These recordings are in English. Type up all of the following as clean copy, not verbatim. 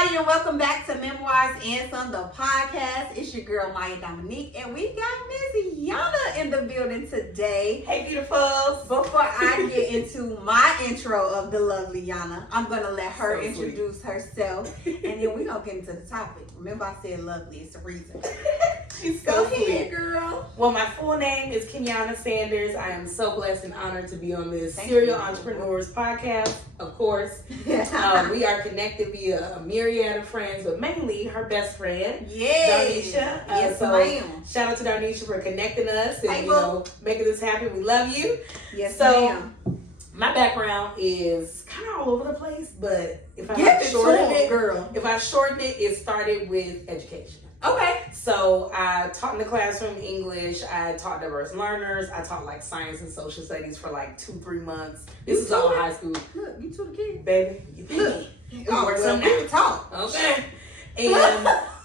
everybody, and welcome back to Memoirs and Some, the podcast. It's your girl, Myia, Dominique, and we got Miss Kenyanna in the building today. Hey, beautifuls. Before I get into my intro of the lovely Yana, I'm going to let her introduce herself, and then we're going to get into the topic. Remember, I said lovely. It's a reason. She's Go so ahead, sweet. girl. Well, my full name is Kenyanna Sanders. I am so blessed and honored to be on this Thank Serial you. Entrepreneurs podcast, of course. We are connected via a myriad of friends, but mainly her best friend, Yes. Darnisha. Yes, ma'am. Shout out to Darnisha for connecting us and Hey, boo. making this happen. We love you. Yes, So, ma'am. My background is kind of all over the place, but if I Get it shorten to it, it, girl. if I shorten it, it started with education. Okay. So I taught in the classroom English. I taught diverse learners. I taught like science and social studies for like 2-3 months. This is all high school. Look, you two the kids. Baby, you Look. It Oh, works well, on we that. can talk. Okay. And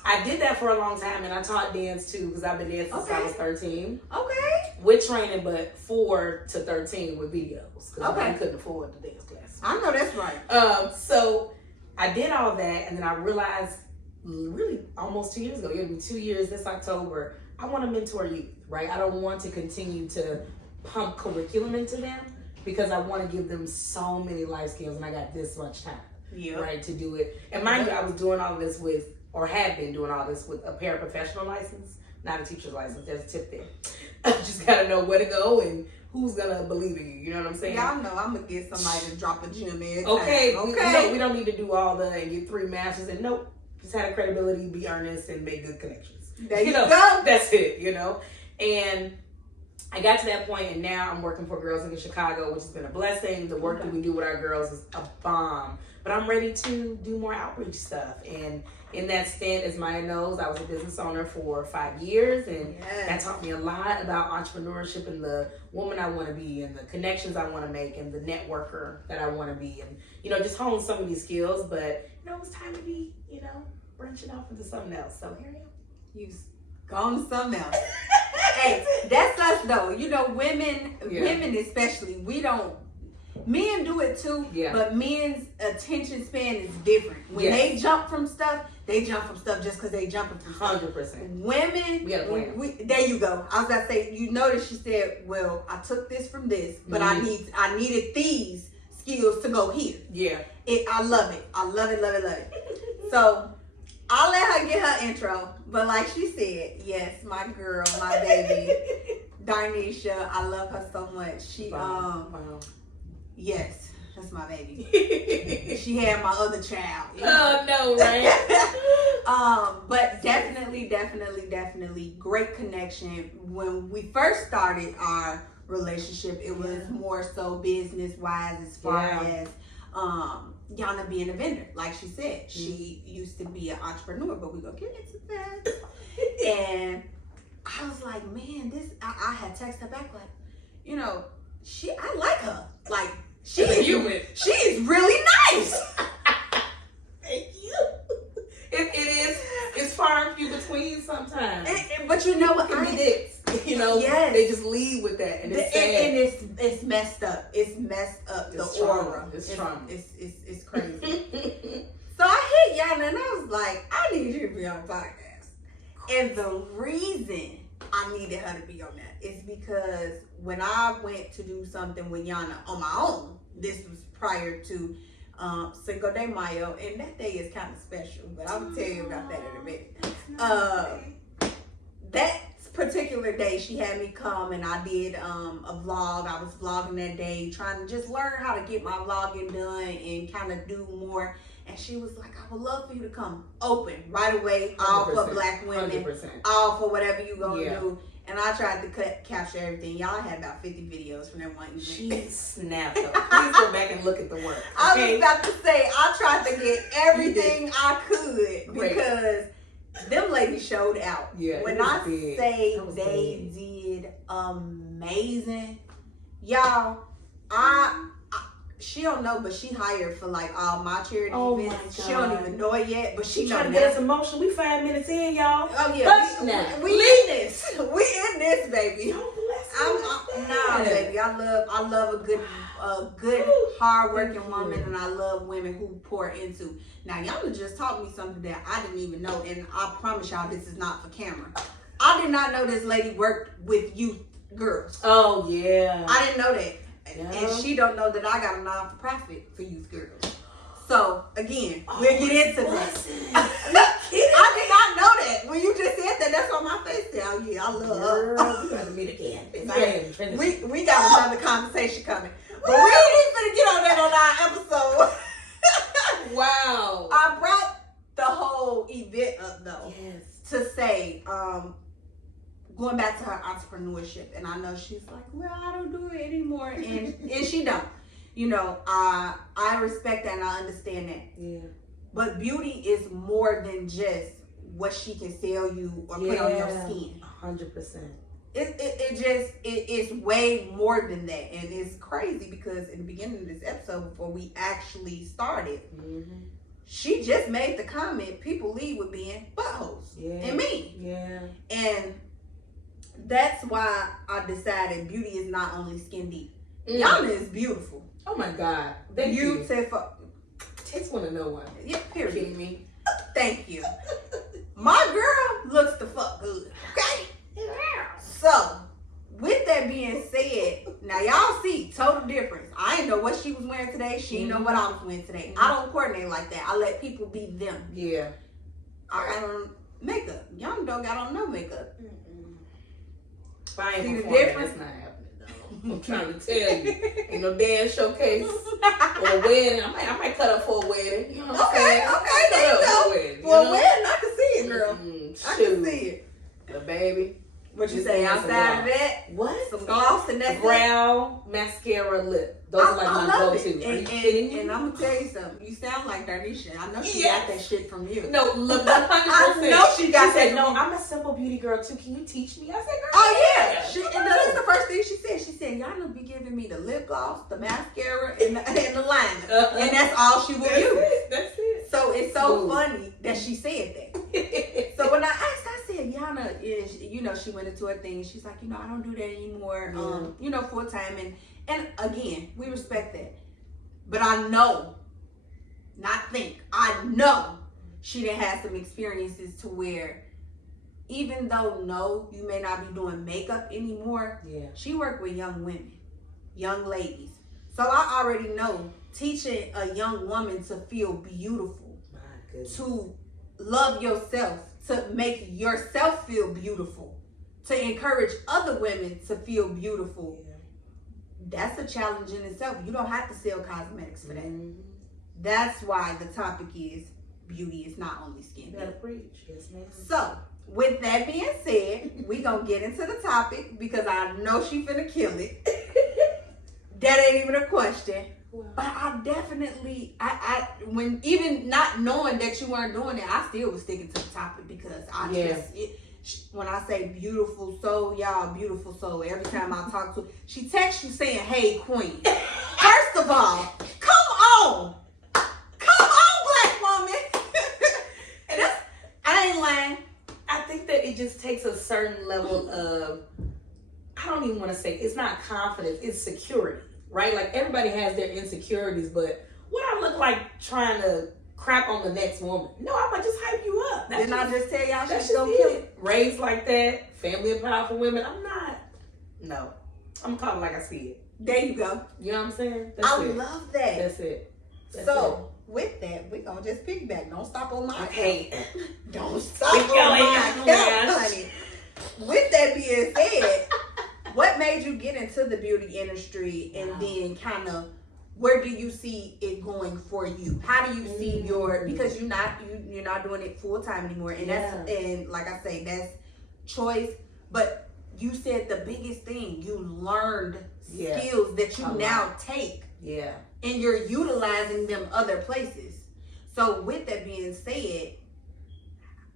I did that for a long time, and I taught dance too because I've been dancing since I was 13 Okay. with training, but 4 to 13 with videos because I couldn't afford the dance class. I know that's right. So I did all that, and then I realized really almost 2 years ago, it'll be 2 years this October, I want to mentor youth, right? I don't want to continue to pump curriculum into them because I want to give them so many life skills, and I got this much time, right, to do it. And mind you, I was doing all this with, or had been doing all this with a paraprofessional license, not a teacher's license. There's a tip there. I just got to know where to go and who's gonna believe in you. You know what I'm saying? Y'all know I'm gonna get somebody to drop a gym every time. Okay. Okay. We don't need to do all the and get 3 masters and nope. Just had a credibility, be earnest, and make good connections. There you know, go. That's it, And I got to that point, and now I'm working for Girls in Chicago, which has been a blessing. The work that we do with our girls is a bomb. But I'm ready to do more outreach stuff. And in that stint, as Myia knows, I was a business owner for 5 years, and that taught me a lot about entrepreneurship and the woman I want to be and the connections I want to make and the networker that I want to be and, just hone some of these skills. But, it's time to be, branching off into something else. So here I am. You gone to something else. Hey, that's us though. Women especially, we don't. Men do it too, but men's attention span is different. When they jump from stuff, they jump from stuff just because they jumping from stuff. 100%. Women, we gotta plan. There you go. I was about to say, you notice she said, well, I took this from this, but I needed these skills to go here. Yeah. I love it. I love it, love it, love it. So I'll let her get her intro, but like she said, yes, my girl, my baby, Darnisha, I love her so much. She yes, that's my baby. She had my other child. Oh no, right? But definitely great connection. When we first started our relationship, it was more so business wise as far as Yana being a vendor. Like she said, she used to be an entrepreneur, but we're gonna get into that. And I was like, man, I had texted her back like, I like her. Like she is really nice. Thank you. It's far and few between sometimes. But you know what? They just lead with that, and it's sad. And it's messed up. It's messed up. It's the trauma. aura. It's trauma. It's crazy. So I hit Yana and I was like, I need you to be on the podcast. And the reason I needed her to be on that is because when I went to do something with Yana on my own, this was prior to Cinco de Mayo, and that day is kind of special, but I'll tell you about that in a minute. That particular day, she had me come and I did a vlog. I was vlogging that day, trying to just learn how to get my vlogging done and kind of do more. And she was like, I would love for you to come open right away, all for Black women, 100%. all for whatever you gonna do. And I tried to capture everything. Y'all had about 50 videos from that one event. She snapped up. Please go back and look at the work. Okay? I was about to say, I tried to get everything I could because them ladies showed out. Yeah, when I say they did amazing, y'all, she don't know, but she hired for like all my charity events. She don't even know it yet, but she trying to get us emotional. We 5 minutes in, y'all. Oh yeah, we in this. We in this, baby. Nah, baby. I love a good a good, hard-working woman, and I love women who pour into. Now, y'all just taught me something that I didn't even know, and I promise y'all this is not for camera. I did not know this lady worked with youth girls. Oh, yeah. I didn't know that. Yeah. And she don't know that I got a non-for-profit for youth girls. So, again, we'll get into this. I did not know that. When you just said that, that's on my face. Oh, yeah, I love her. Girl, you gotta meet again. We got another conversation coming. But we ain't even gonna get on that on our episode. Wow. I brought the whole event up, though, to say, going back to her entrepreneurship. And I know she's like, well, I don't do it anymore. And she don't. You know, I respect that and I understand that. Yeah. But beauty is more than just what she can sell you or put on your skin. 100%. It's way more than that. And it's crazy because in the beginning of this episode, before we actually started, she just made the comment, people leave with being buttholes. And me. Yeah. And that's why I decided beauty is not only skin deep. Yana is beautiful. Oh my God. Beautiful. Takes one to know one. Yeah, period. Kidding me? Thank you. My girl looks the fuck good. Okay? So, with that being said, now y'all see total difference. I didn't know what she was wearing today. She didn't know what I was wearing today. I don't coordinate like that. I let people be them. Yeah. I got on makeup. Y'all don't got on no makeup. See the difference? That's not happening. I'm trying to tell you, ain't no dance showcase or a wedding. I might cut up for a wedding. You know what I'm saying? Okay, there you go. For a wedding, I can see it, girl. I can see it. The baby. What you say outside of that? What? Some gloss and that's brow, mascara, lip. Those are like my go-to. Are you kidding me? And I'm gonna tell you something. You sound like Darnisha. I know she got that shit from you. No, look, 100%. I know she got that. Said, no, I'm a simple beauty girl too. Can you teach me? I said, girl. Oh yeah. And that's the first thing she said. She said, y'all gonna be giving me the lip gloss, the mascara, and the liner, and that's all she will use. That's it. So it's so funny that she said that. So when I asked, I said, Yana is, you know, she went into her thing. And she's like, you know, I don't do that anymore. You know, full time. And again, we respect that. But I know, I know she done had some experiences to where even though no, you may not be doing makeup anymore, she worked with young women, young ladies. So I already know teaching a young woman to feel beautiful, to love yourself, to make yourself feel beautiful, to encourage other women to feel beautiful. That's a challenge in itself. You don't have to sell cosmetics for that. That's why the topic is beauty is not only skin. You gotta preach. Yes, ma'am. So, with that being said, we gonna get into the topic because I know she finna kill it. That ain't even a question. Wow. But I definitely, when even not knowing that you weren't doing it, I still was sticking to the topic because when I say beautiful soul, y'all, beautiful soul, every time I talk to her, she texts you saying, hey, queen. First of all, come on, black woman. And I ain't lying. I think that it just takes a certain level of, I don't even want to say, it's not confidence, it's security, right? Like everybody has their insecurities, but what I look like trying to crap on the next woman? No, I'm gonna just hype you up. Didn't I just tell y'all she's gonna kill it? Raised like that, family of powerful women. I'm not. No, I'm calling like I see it. There you go. You know what I'm saying? I love that. That's it. With that, we're gonna just piggyback. Don't stop on my okay. Don't stop on my account, honey. With that being said, what made you get into the beauty industry, and then kind of where do you see it going for you? How do you see because you're not doing it full time anymore, and and like I say, that's choice. But you said the biggest thing, you learned skills that you now take. Yeah. And you're utilizing them other places. So with that being said,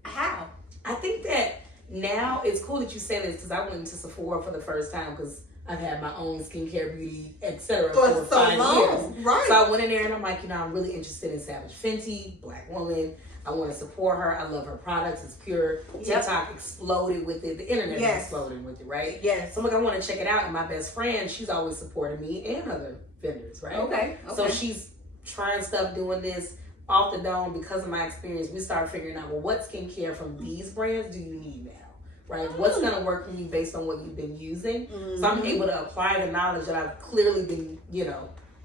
how? I think that now it's cool that you said this because I went into Sephora for the first time because I've had my own skincare, beauty, etc. For for so 5 long. years. Right. So I went in there and I'm like, I'm really interested in Savage Fenty, Black woman. I want to support her. I love her products. It's pure. Yep. TikTok exploded with it. The internet Yes. exploded with it, right? Yes. So I'm like, I want to check it out. And my best friend, she's always supported me and other vendors, right? Okay. So she's trying stuff, doing this off the dome. Because of my experience, we started figuring out, well, what skincare from these brands do you need now? Right? What's going to work for you based on what you've been using? So I'm able to apply the knowledge that I've clearly been,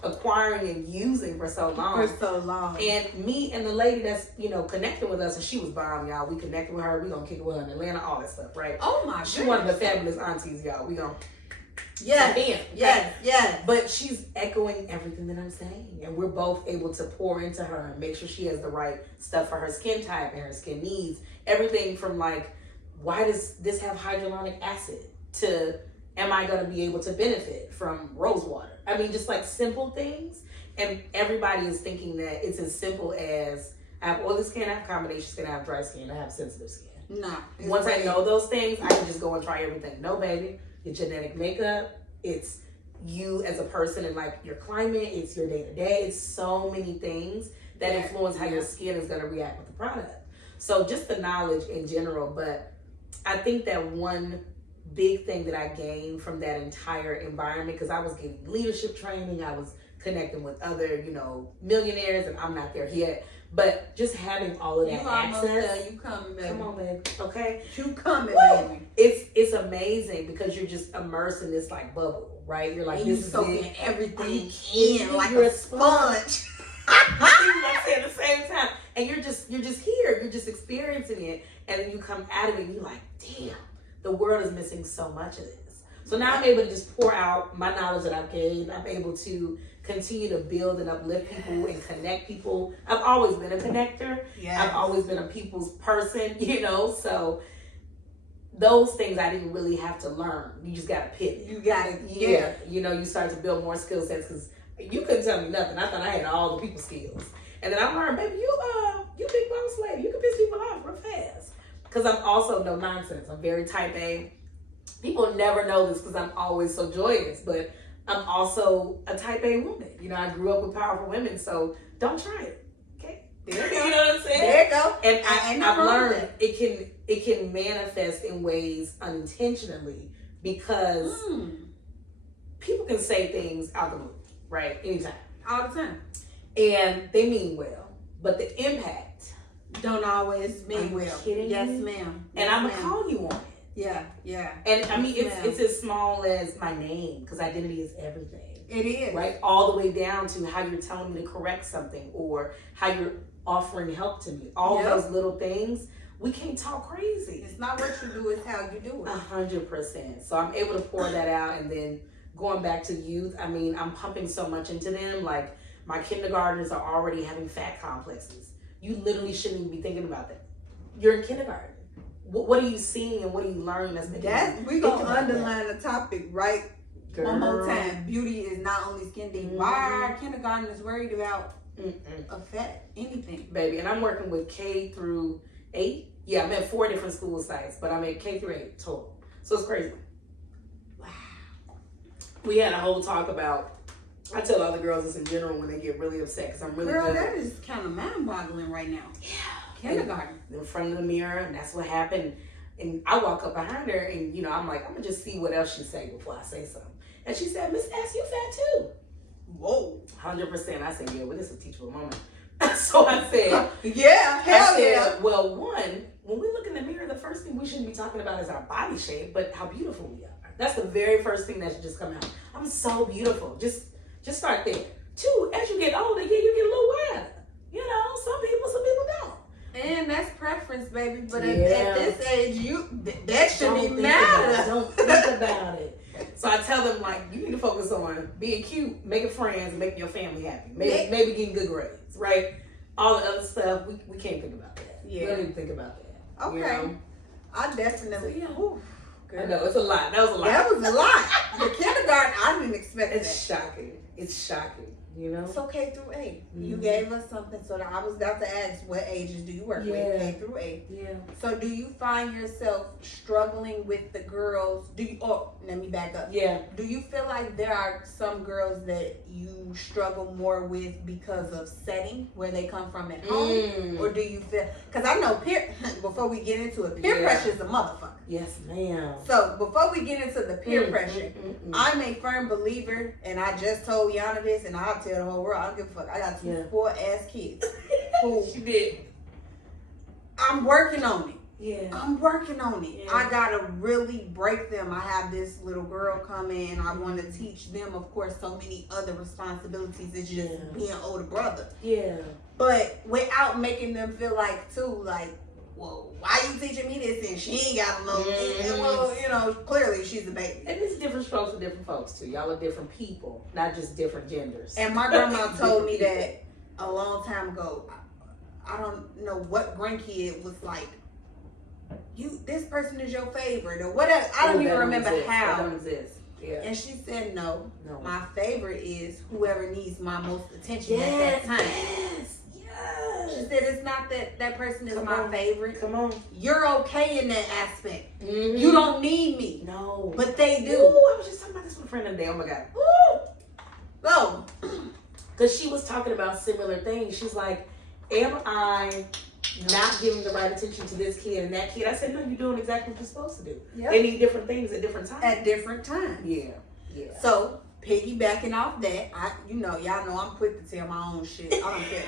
acquiring and using for so long. And me and the lady that's, connecting with us, and she was bomb, y'all. We connected with her. We gonna kick it with her in Atlanta, all that stuff, right? Oh my goodness. She one of the fabulous aunties, y'all. We gonna Yes. But she's echoing everything that I'm saying. And we're both able to pour into her and make sure she has the right stuff for her skin type and her skin needs. Everything from like, why does this have hyaluronic acid, to am I going to be able to benefit from rose water? I mean, just like simple things. And everybody is thinking that it's as simple as I have oily skin, I have combination skin, I have dry skin, I have sensitive skin. No. Once I know those things, I can just go and try everything. No, baby. Your genetic makeup, it's you as a person and like your climate, it's your day to day. It's so many things that influence how your skin is going to react with the product. So just the knowledge in general. But I think that one big thing that I gained from that entire environment, because I was getting leadership training, I was connecting with other, millionaires, and I'm not there yet. But just having all of that access. You coming, baby. Come on, baby. Okay. You coming, baby. It's amazing because you're just immersed in this like bubble, right? You're like, and this you is soaking it. everything in like you're a sponge. I say at the same time, and you're just here. You're just experiencing it, and then you come out of it, and you're like, damn, the world is missing so much of this. So now I'm able to just pour out my knowledge that I've gained. I'm able to continue to build and uplift people and connect people. I've always been a connector. I've always been a people's person, so those things I didn't really have to learn. You just got to pivot. You got to, you start to build more skill sets, because you couldn't tell me nothing. I thought I had all the people skills. And then I learned, baby, you big boss lady. You can piss people off real fast. Because I'm also no nonsense. I'm very type A. People never know this because I'm always so joyous, but I'm also a type A woman. I grew up with powerful women, so don't try it. Okay? There you go. You know what I'm saying? There you go. And I've learned it can manifest in ways unintentionally, because people can say things out the blue, right? Anytime. All the time. And they mean well, but the impact don't always mean well. Kidding yes, you? ma'am. And I'm gonna call you on it. Yeah. And I mean, it's as small as my name, because identity is everything. It is. Right? All the way down to how you're telling me to correct something, or how you're offering help to me. All those little things. We can't talk crazy. It's not what you do, it's how you do it. 100%. So I'm able to pour that out. And then going back to youth, I mean, I'm pumping so much into them. Like, my kindergartners are already having fat complexes. You literally shouldn't even be thinking about that. You're in kindergarten. What are you seeing and what are you learning that's making we're going to underline the topic, right? Girl. One more time. Beauty is not only skin deep. Why are kindergartners worried about a fat anything? Baby, and I'm working with K through 8. Yeah, I'm at 4 different school sites, but I'm at K through 8 total. So it's crazy. Wow. We had a whole talk about, I tell other girls this in general when they get really upset, because I'm really Girl, good. that is kind of mind-boggling right now. Yeah. Kindergarten. In front of the mirror, and that's what happened. And I walk up behind her, and I'm like, I'm gonna just see what else she say before I say something. And she said, Miss S, you fat too. Whoa. 100%. I said, yeah, well, this is a teachable moment. So I said, yeah. Well, one, when we look in the mirror, the first thing we shouldn't be talking about is our body shape, but how beautiful we are. That's the very first thing that should just come out. I'm so beautiful. Just start there. 2, as you get older, you get a little wider. Some people don't. And that's preference, baby. But at this age, that shouldn't even matter. Don't think about it. So I tell them, like, you need to focus on being cute, making friends, and making your family happy. Maybe getting good grades, right? All the other stuff, we can't think about that. Yeah. We don't even think about that. Okay. I definitely. I know, it's a lot. That was a lot. That was a lot. The kindergarten, I didn't expect It's shocking. It's shocking. You know? So K through 8. Mm-hmm. You gave us something, so that I was about to ask, what ages do you work with? K through 8. Yeah. So do you find yourself struggling with the girls? Let me back up. Yeah. Do you feel like there are some girls that you struggle more with because of setting, where they come from at home? Or do you feel, because I know before we get into it, peer pressure is a motherfucker. Yes, ma'am. So before we get into the peer pressure, I'm a firm believer, and I just told Yana this, and I'll tell the whole world, I don't give a fuck. I got 2 spoiled ass kids. Who She did. I'm working on it. Yeah. I'm working on it. Yeah. I gotta really break them. I have this little girl coming, and I want to teach them, of course, so many other responsibilities. It's just being an older brother. Yeah. But without making them feel like, too, like, well, why you teaching me this and she ain't got to know? Well, you know, clearly she's a baby. And it's different strokes for different folks too. Y'all are different people, not just different genders. And my grandma told me that a long time ago. I don't know what grandkid was like, this person is your favorite or whatever. I don't even remember how. That don't exist. Yeah. And she said, no, my favorite is whoever needs my most attention at that time. Yes. She said it's not that person is my favorite. Come on. You're okay in that aspect. Mm-hmm. You don't need me. No. But they do. Ooh, I was just talking about this with a friend the other day. Oh my God. Ooh. So. Because she was talking about similar things. She's like, am I not giving the right attention to this kid and that kid? I said, no, you're doing exactly what you're supposed to do. Yep. They need different things at different times. At different times. Yeah. Yeah. So, piggybacking off that, y'all know I'm quick to tell my own shit. I don't care.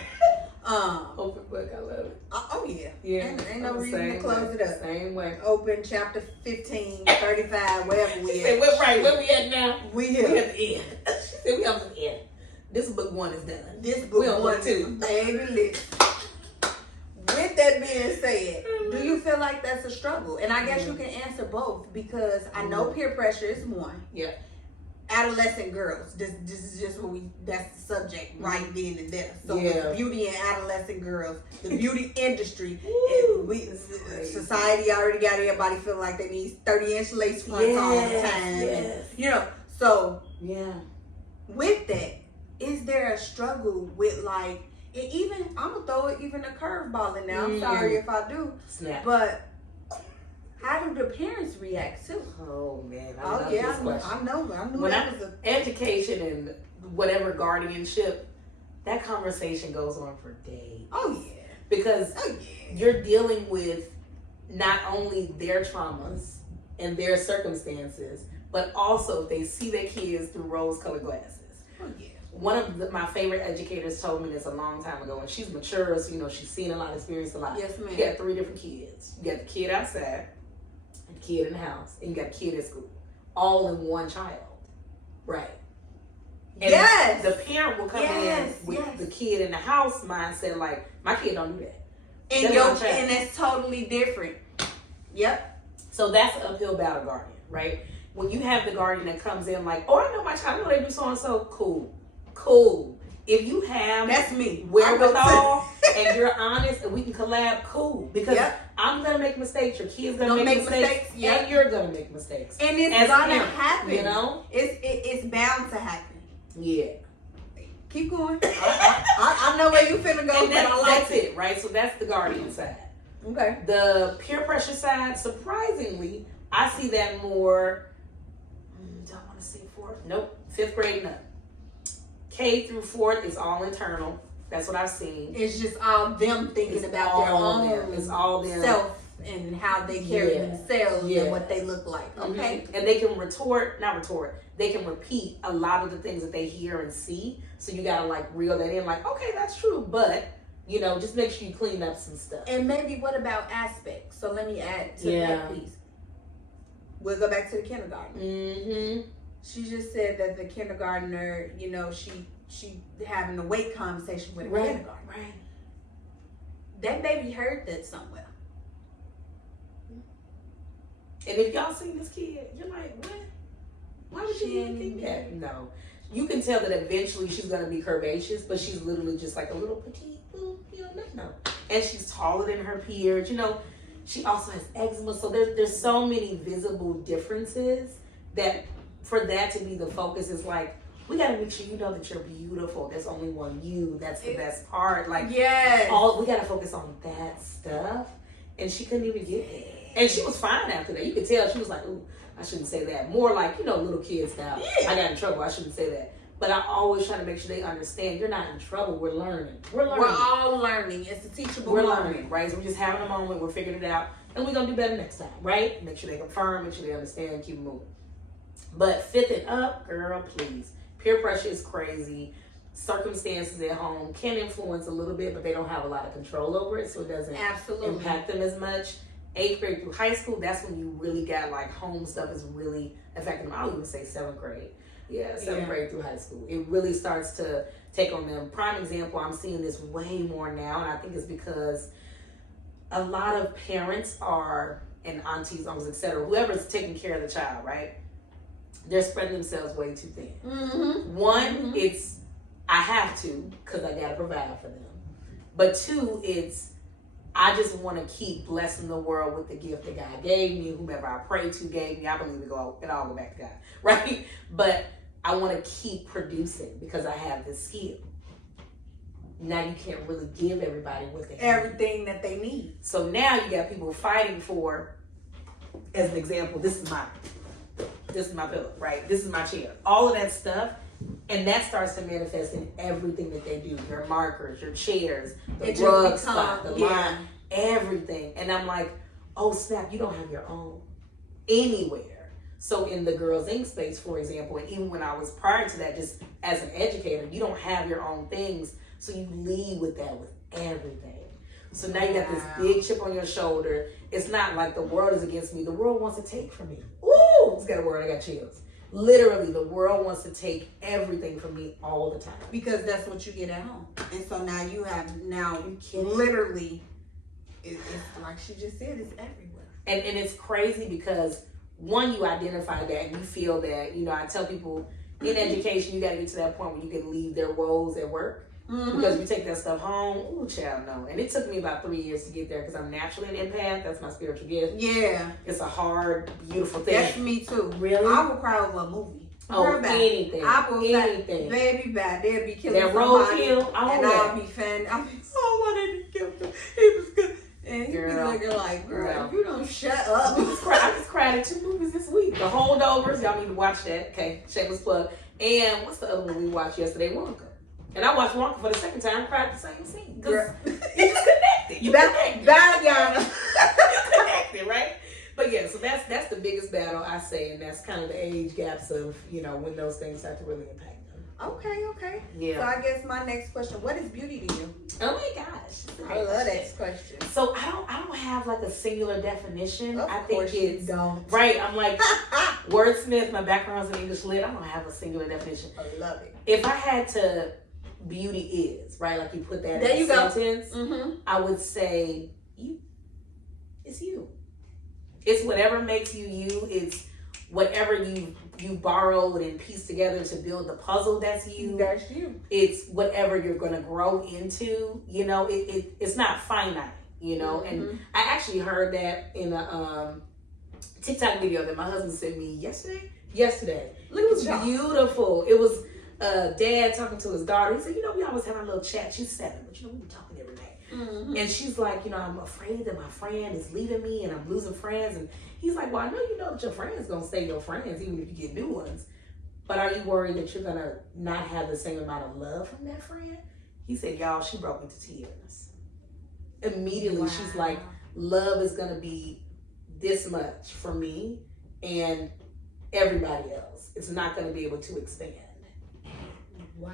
Open book, I love it. Oh yeah. Yeah. Ain't no reason to close it up. Same way. Open chapter 15, 35, wherever we at. Where we at now? We here. We at the end. She said we at the end. This book 1 is done. This book 1 2. Baby, listen. With that being said, do you feel like that's a struggle? And I guess you can answer both, because I know peer pressure is one. Yeah. Adolescent girls. This is just that's the subject right then and there. So with beauty and adolescent girls, the beauty industry, society already got everybody feeling like they need 30-inch lace fronts all the time. Yes. And, so with that, is there a struggle with like, I'm gonna throw it even a curveball in there. I'm sorry if I do. Snap. But how do the parents react too? Oh man, I know. When education and whatever guardianship, that conversation goes on for days. Oh yeah. Because you're dealing with not only their traumas and their circumstances, but also they see their kids through rose-colored glasses. Oh yeah. One of my favorite educators told me this a long time ago, and she's mature, so she's seen a lot, experienced a lot. Yes, ma'am. You got 3 different kids. You got the kid outside, the kid in the house, and you got the kid at school, all in one child, right? And the parent will come in with the kid in the house mindset, like, my kid don't do that. And that's totally different. Yep. So that's an uphill battle guardian, right? When you have the guardian that comes in like, oh, I know my child, I know they do so and so, cool. If you have that's me wherewithal and you're honest and we can collab, cool. Because I'm gonna make mistakes, your kid's gonna make mistakes, and you're gonna make mistakes. And it's gonna happen. It's bound to happen. Yeah. Keep going. I know where you finna go, but I like it, right? So that's the guardian side. Okay. The peer pressure side, surprisingly, I see that more. Don't want to say 4th. Nope. 5th grade and up. K through 4th is all internal. That's what I've seen. It's just all them thinking about their own it's all them. Self and how they carry themselves and what they look like. Okay. Mm-hmm. And they can they can repeat a lot of the things that they hear and see. So you gotta like reel that in, like, okay, that's true, but just make sure you clean up some stuff. And maybe what about aspects? So let me add to that piece. We'll go back to the kindergarten. Mm-hmm. She just said that the kindergartner, she having a weight conversation with a kindergartner. Right. That baby heard that somewhere. And if y'all seen this kid, you're like, what? Why would you even think that? No. You can tell that eventually she's going to be curvaceous, but she's literally just like a little petite, no. And she's taller than her peers. She also has eczema. So there's so many visible differences that for that to be the focus is like, We gotta make sure you know that you're beautiful. There's only one you. That's the best part. Like, yes, we gotta focus on that stuff. And she couldn't even get there. And she was fine after that. You could tell she was like, ooh, I shouldn't say that. More like, little kids style. Yeah. I got in trouble. I shouldn't say that. But I always try to make sure they understand you're not in trouble. We're learning. We're all learning. It's a teachable We're moment. learning, right? So we're just having a moment. We're figuring it out. And we're going to do better next time, right? Make sure they confirm. Make sure they understand. Keep moving. But fifth it up, girl, please. Peer pressure is crazy. Circumstances at home can influence a little bit, but they don't have a lot of control over it. So it doesn't impact them as much. 8th grade through high school, that's when you really got like home stuff is really affecting them. I would even say 7th grade. Yeah, 7th grade through high school. It really starts to take on them. Prime example, I'm seeing this way more now, and I think it's because a lot of parents are, and aunties, uncles, etc., whoever's taking care of the child, right? They're spreading themselves way too thin. Mm-hmm. One, it's I have to because I got to provide for them. But 2, it's I just want to keep blessing the world with the gift that God gave me, whomever I pray to gave me. I believe it all go back to God, right? But I want to keep producing because I have this skill. Now you can't really give everybody what they everything that they need. So now you got people fighting for, as an example, this is my pillow, right? This is my chair. All of that stuff. And that starts to manifest in everything that they do. Your markers, your chairs, the rug spot, the line, everything. And I'm like, oh snap, you don't have your own anywhere. So in the Girls Inc. space, for example, and even when I was prior to that, just as an educator, you don't have your own things. So you lead with that with everything. So now you got this big chip on your shoulder. It's not like the world is against me. The world wants to take from me. Ooh, it's got a word, I got chills. Literally, the world wants to take everything from me all the time. Because that's what you get at home. And so now literally, it's like she just said, it's everywhere. And it's crazy because, one, you identify that and you feel that, I tell people in education, you got to get to that point where you can leave their woes at work. Mm-hmm. Because we take that stuff home. Ooh, child, no. And it took me about 3 years to get there because I'm naturally an empath. That's my spiritual gift. Yeah. It's a hard, beautiful thing. That's me too. Really? I will cry over a movie. Anything. I will anything. Baby bad. They'll be killing that somebody. Roadkill. I'll be fan. I'll be, why did he kill him? He was good. And he be looking like, girl, you don't shut up. I just cried at 2 movies this week. The Holdovers. Y'all need to watch that. Okay. Shameless plug. And what's the other one we watched yesterday? Wonka. And I watched Wonka for the second time and cried at the same scene. Because you just connected. You connected, right? But yeah, so that's the biggest battle I say, and that's kind of the age gaps of, when those things start to really impact them. Okay. Yeah. So I guess my next question, what is beauty to you? Oh my gosh. I love that question. So I don't have like a singular definition. Of I think course it's you don't. Right. I'm like wordsmith, my background's in English lit. I don't have a singular definition. I love it. If I had to beauty is, right? Like you put that there in you a sentence. Mm-hmm. I would say it's you. It's whatever makes you you. It's whatever you borrowed and pieced together to build the puzzle that's you. That's you. It's whatever you're gonna grow into. It's not finite, Mm-hmm. And I actually heard that in a TikTok video that my husband sent me yesterday. Look, it was beautiful. It was dad talking to his daughter. He said, we always have our little chat. She's 7, but we were talking every day. Mm-hmm. And she's like, I'm afraid that my friend is leaving me and I'm losing friends. And he's like, well, I know you know that your friends gonna stay your friends even if you get new ones. But are you worried that you're gonna not have the same amount of love from that friend? He said, y'all, she broke into tears. Immediately, wow. She's like, love is gonna be this much for me and everybody else. It's not gonna be able to expand. Wow.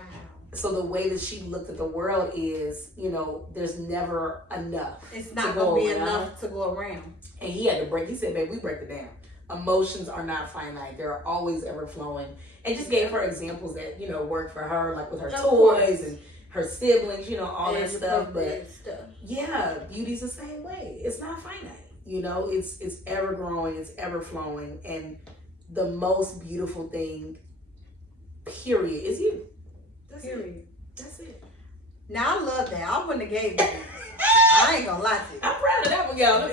So the way that she looked at the world is, there's never enough. It's not going to be enough to go around. And he had to break. He said, babe, we break it down. Emotions are not finite. They're always ever flowing. And just gave her examples that, work for her, like with her toys and her siblings, all that stuff. But yeah, beauty's the same way. It's not finite. It's ever growing. It's ever flowing. And the most beautiful thing, period, is you. That's it. Now I love that. I wouldn't have gave that. I ain't gonna lie to you. I'm proud of that one, y'all.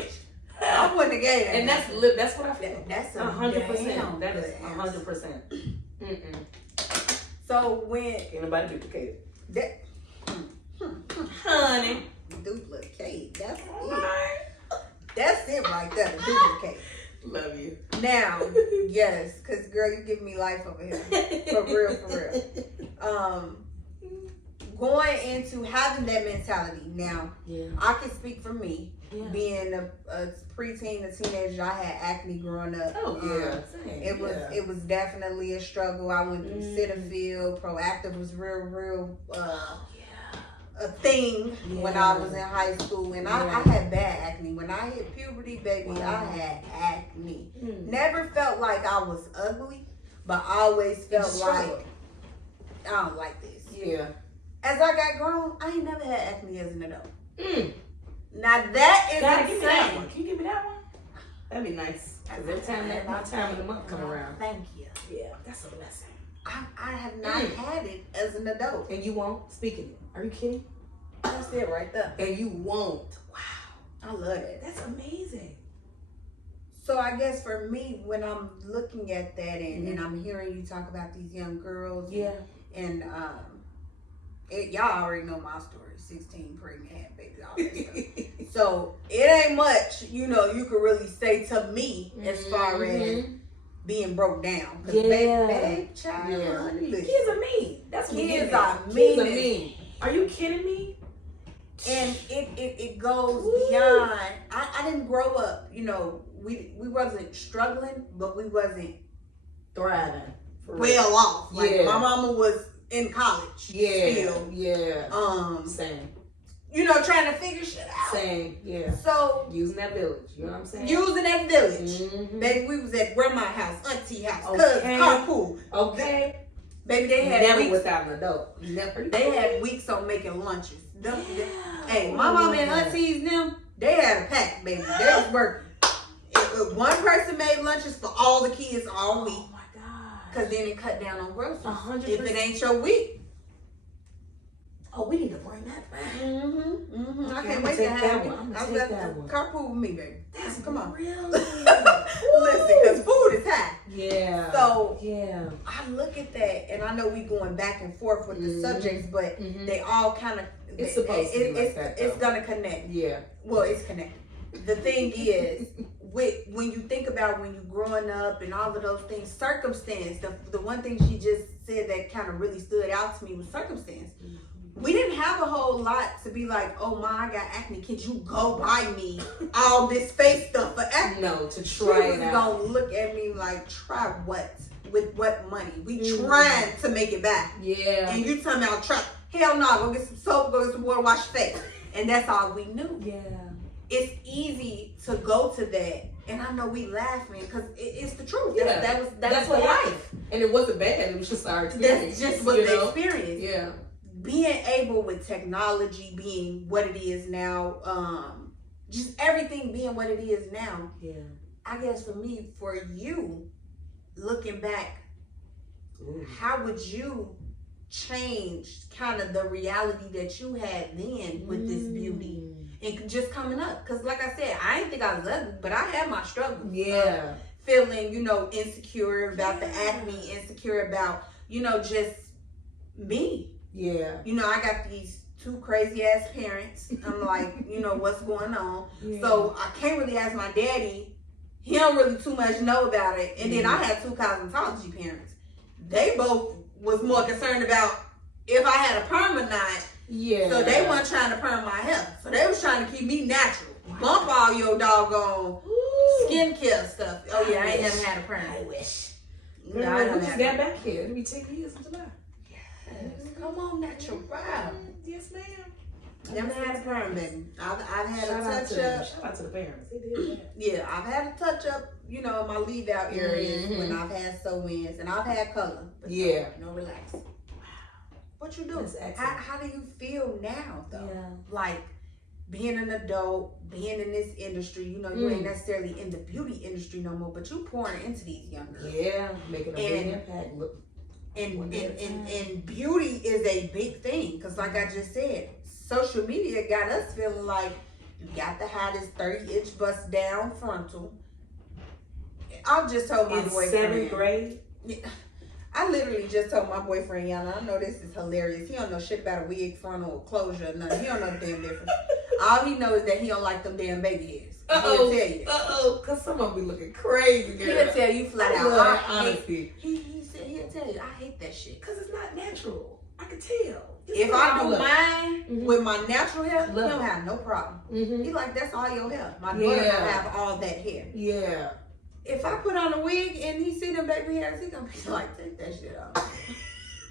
I wouldn't have gave that. And that's what I feel. That's 100%. That is 100%. So when Ain't nobody duplicate that honey. duplicate, that's it. Right. That's it right there. Duplicate. Love you. Now, yes, cause girl, you give me life over here. For real, for real. Going into having that mentality. Now, Yeah. I can speak for me. Yeah. Being a preteen, a teenager, I had acne growing up. Oh yeah. Same. It was definitely a struggle. I went through Cetaphil. Proactive was real a thing when I was in high school, and I had bad acne. When I hit puberty, baby, I had acne. Never felt like I was ugly, but I always felt like I don't like this. Yeah. As I got grown, I ain't never had acne as an adult. Now that is God, give me that insane. one. Can you give me that one? That'd be nice. Cause every time that my time of the month come around. Thank you. Yeah, that's a blessing. I have not had it as an adult. And you won't? Speaking. Are you kidding? That's it right there. And you won't. Wow. I love it. That's amazing. So I guess for me, when I'm looking at that and I'm hearing you talk about these young girls, and y'all already know my story. 16, pregnant, had baby, all that stuff. So it ain't much, you could really say to me as far as being broke down. Cause baby, child, honey, Kids are mean. That's what kids are mean. Kids are mean. Are you kidding me? And it goes beyond. I didn't grow up, we wasn't struggling, but we wasn't Thriving. well off. Like my mama was in college. Still. Same. Trying to figure shit out. Same. Yeah. So using that village. You know what I'm saying? Using that village. Baby, we was at grandma's house, auntie house, cousin, carpool. Okay. Baby, they had never weeks, without an adult. Never. They had weeks on making lunches. Hey, my mama and aunties they had a pack, baby. They was working. If one person made lunches for all the kids all week. Oh my God. Because then it cut down on groceries. 100%. If it ain't your week. Oh, we need to bring that back. Okay, I can't wait to have it. I'm gonna take that one. Carpool with me, baby. That's come on. Really? Listen, because food is high. Yeah. So I look at that, and I know we going back and forth with the subjects, but they all kind of. It's supposed to be like that, though. It's gonna connect. Yeah. Well, it's connected. The thing is, when you think about when you growing up and all of those things, circumstance. The one thing she just said that kind of really stood out to me was circumstance. We didn't have a whole lot to be like, oh my, I got acne. Could you go buy me all this face stuff for acne? No, to try it out. She was gonna look at me like, try what? With what money? We trying to make it back. Yeah. And you telling me I'll try. Hell no, go get some soap, go get some water, wash your face. And that's all we knew. Yeah. It's easy to go to that. And I know we laughing because it's the truth. Yeah. That's what life. And it wasn't bad. It was just our experience. That's just what the experience. Yeah. Being able with technology being what it is now, just everything being what it is now. Yeah. I guess for me, for you, looking back, how would you change kind of the reality that you had then with this beauty and just coming up? Because like I said, I didn't think I was ugly, but I had my struggles. Yeah. Feeling, insecure about the acne, insecure about, just me. Yeah. I got these two crazy ass parents. I'm like, what's going on? Yeah. So I can't really ask my daddy. He don't really too much know about it. And then I had two cosmetology parents. They both was more concerned about if I had a perm or not. Yeah. So they weren't trying to perm my hair. So they was trying to keep me natural. Bump all your doggone skincare stuff. Oh yeah, I ain't never had a perm. I wish. No, I we don't just have got back here. It'll be 10 years in July. Come on, natural. Yes, ma'am. Never had a perm, baby. I've had Shout a touch up. Shout out to the parents. They did that. Yeah, I've had a touch up, in my leave out areas when I've had sew-ins, and I've had color. But no, relax. Wow. What you do? How do you feel now, though? Yeah. Like being an adult, being in this industry, you ain't necessarily in the beauty industry no more, but you pouring into these young girls. Yeah, making a big impact. And beauty is a big thing because, like I just said, social media got us feeling like you got the hottest 30-inch bust down frontal. I just told my boyfriend. In 7th grade? I literally just told my boyfriend, Yana, I know this is hilarious. He don't know shit about a wig, frontal, or closure, or nothing. He don't know the damn difference. All he knows is that he don't like them damn baby hairs. He'll tell you. Because someone be looking crazy, girl. He'll tell you flat out. That honesty. He said he'll tell you, I hate that shit. Because it's not natural. I can tell. If I do mine with my natural hair, he don't have no problem. He like, that's all your hair. My daughter don't have all that hair. Yeah. If I put on a wig and he see them baby hairs, he gonna be like, take that shit off.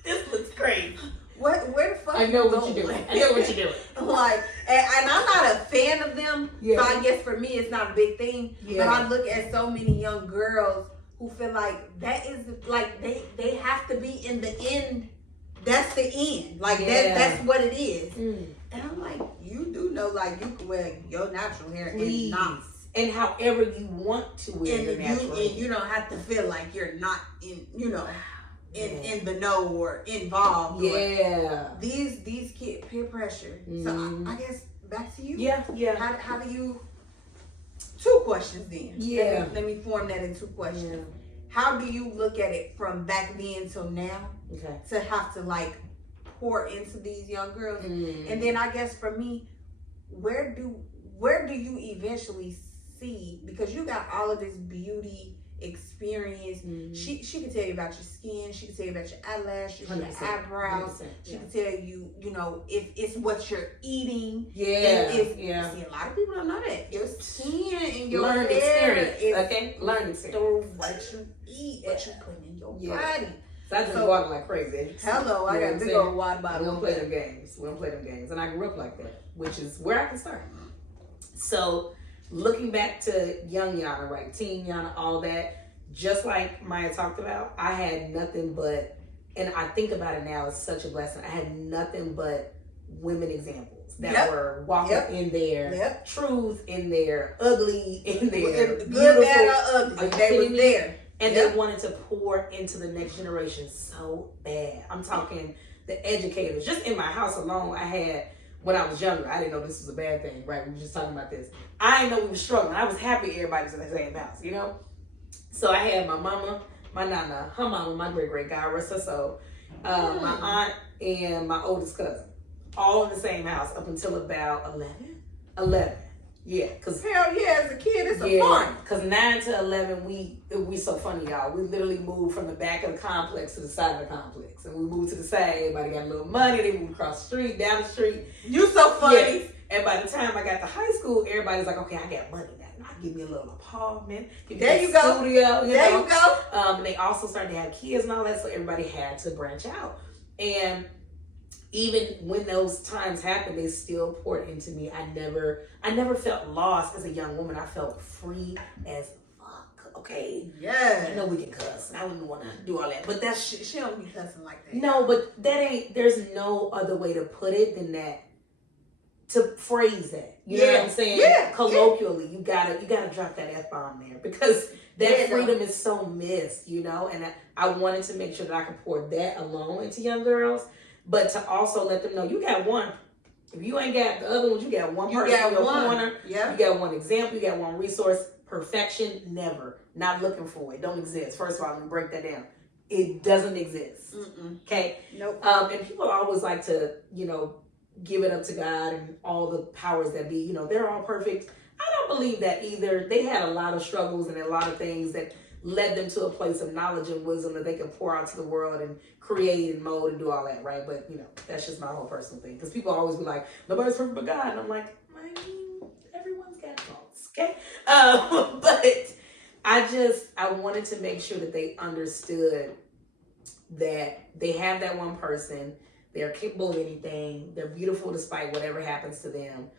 This looks crazy. Where the fuck? I know what you're doing. I know what you're doing. Like, and I'm not a fan of them. Yeah. So I guess for me, it's not a big thing. Yeah. But I look at so many young girls who feel like that is like they have to be in the end. That's the end. Like that's what it is. And I'm like, you do know, like you can wear your natural hair and not. And however you want to wear your natural hair. And you don't have to feel like you're not in, in the know or involved. Yeah. Or these kids peer pressure. So I guess back to you. Yeah. How do you? Two questions then. Yeah. Let me form that in two questions. Yeah. How do you look at it from back then till now? Okay. To have to like pour into these young girls, and then I guess for me, where do you eventually see, because you got all of this beauty experience. She can tell you about your skin. She can tell you about your eyelashes, your eyebrows. She can tell you, if it's what you're eating. Yeah. See, a lot of people don't know that. Your skin and your learned hair experience. Learned experience. What you eat, what you put in your body. So I just water like crazy. Hello, I got a big old water bottle. We don't play them games. And I grew up like that, which is where I can start. So looking back to young Yana, right? Teen Yana, all that, just like Myia talked about, I had nothing but, and I think about it now, it's such a blessing. I had nothing but women examples that were walking in there, truth in there, ugly in there, good, bad, or ugly. They were there. And they wanted to pour into the next generation so bad. I'm talking the educators. Just in my house alone, I had, when I was younger, I didn't know this was a bad thing, right? We were just talking about this. I didn't know we were struggling. I was happy everybody was in the same house, So I had my mama, my nana, her mama, my great-great, God rest her soul, my aunt, and my oldest cousin, all in the same house up until about 11. Yeah, cause hell yeah, as a kid, it's a fun. Cause 9 to 11, we so funny, y'all. We literally moved from the back of the complex to the side of the complex, and we moved to the side. Everybody got a little money. They moved across the street, down the street. You so funny. Yes. And by the time I got to high school, everybody's like, okay, I got money now. Give me a little apartment. There you go. Studio. There you go. And they also started to have kids and all that, so everybody had to branch out. And even when those times happened, they still poured into me. I never felt lost as a young woman. I felt free as fuck. Okay. Yeah. I know we can cuss. I wouldn't want to do all that, but that's she don't be cussing like that. No, but there's no other way to put it than that. To phrase that, you know what I'm saying? Yeah. Colloquially, you gotta drop that F-bomb there, because that freedom is so missed, And I wanted to make sure that I could pour that alone into young girls. But to also let them know, you got one. If you ain't got the other ones, you got one person in your corner. Yeah. You got one example. You got one resource. Perfection, never. Not looking for it. Don't exist. First of all, let me break that down. It doesn't exist. Okay? Nope. And people always like to, give it up to God and all the powers that be. They're all perfect. I don't believe that either. They had a lot of struggles and a lot of things that led them to a place of knowledge and wisdom that they can pour out to the world and create and mold and do all that, right? But, that's just my whole personal thing. Because people always be like, nobody's perfect but God. And I'm like, everyone's got faults, okay? But I wanted to make sure that they understood that they have that one person. They're capable of anything. They're beautiful despite whatever happens to them.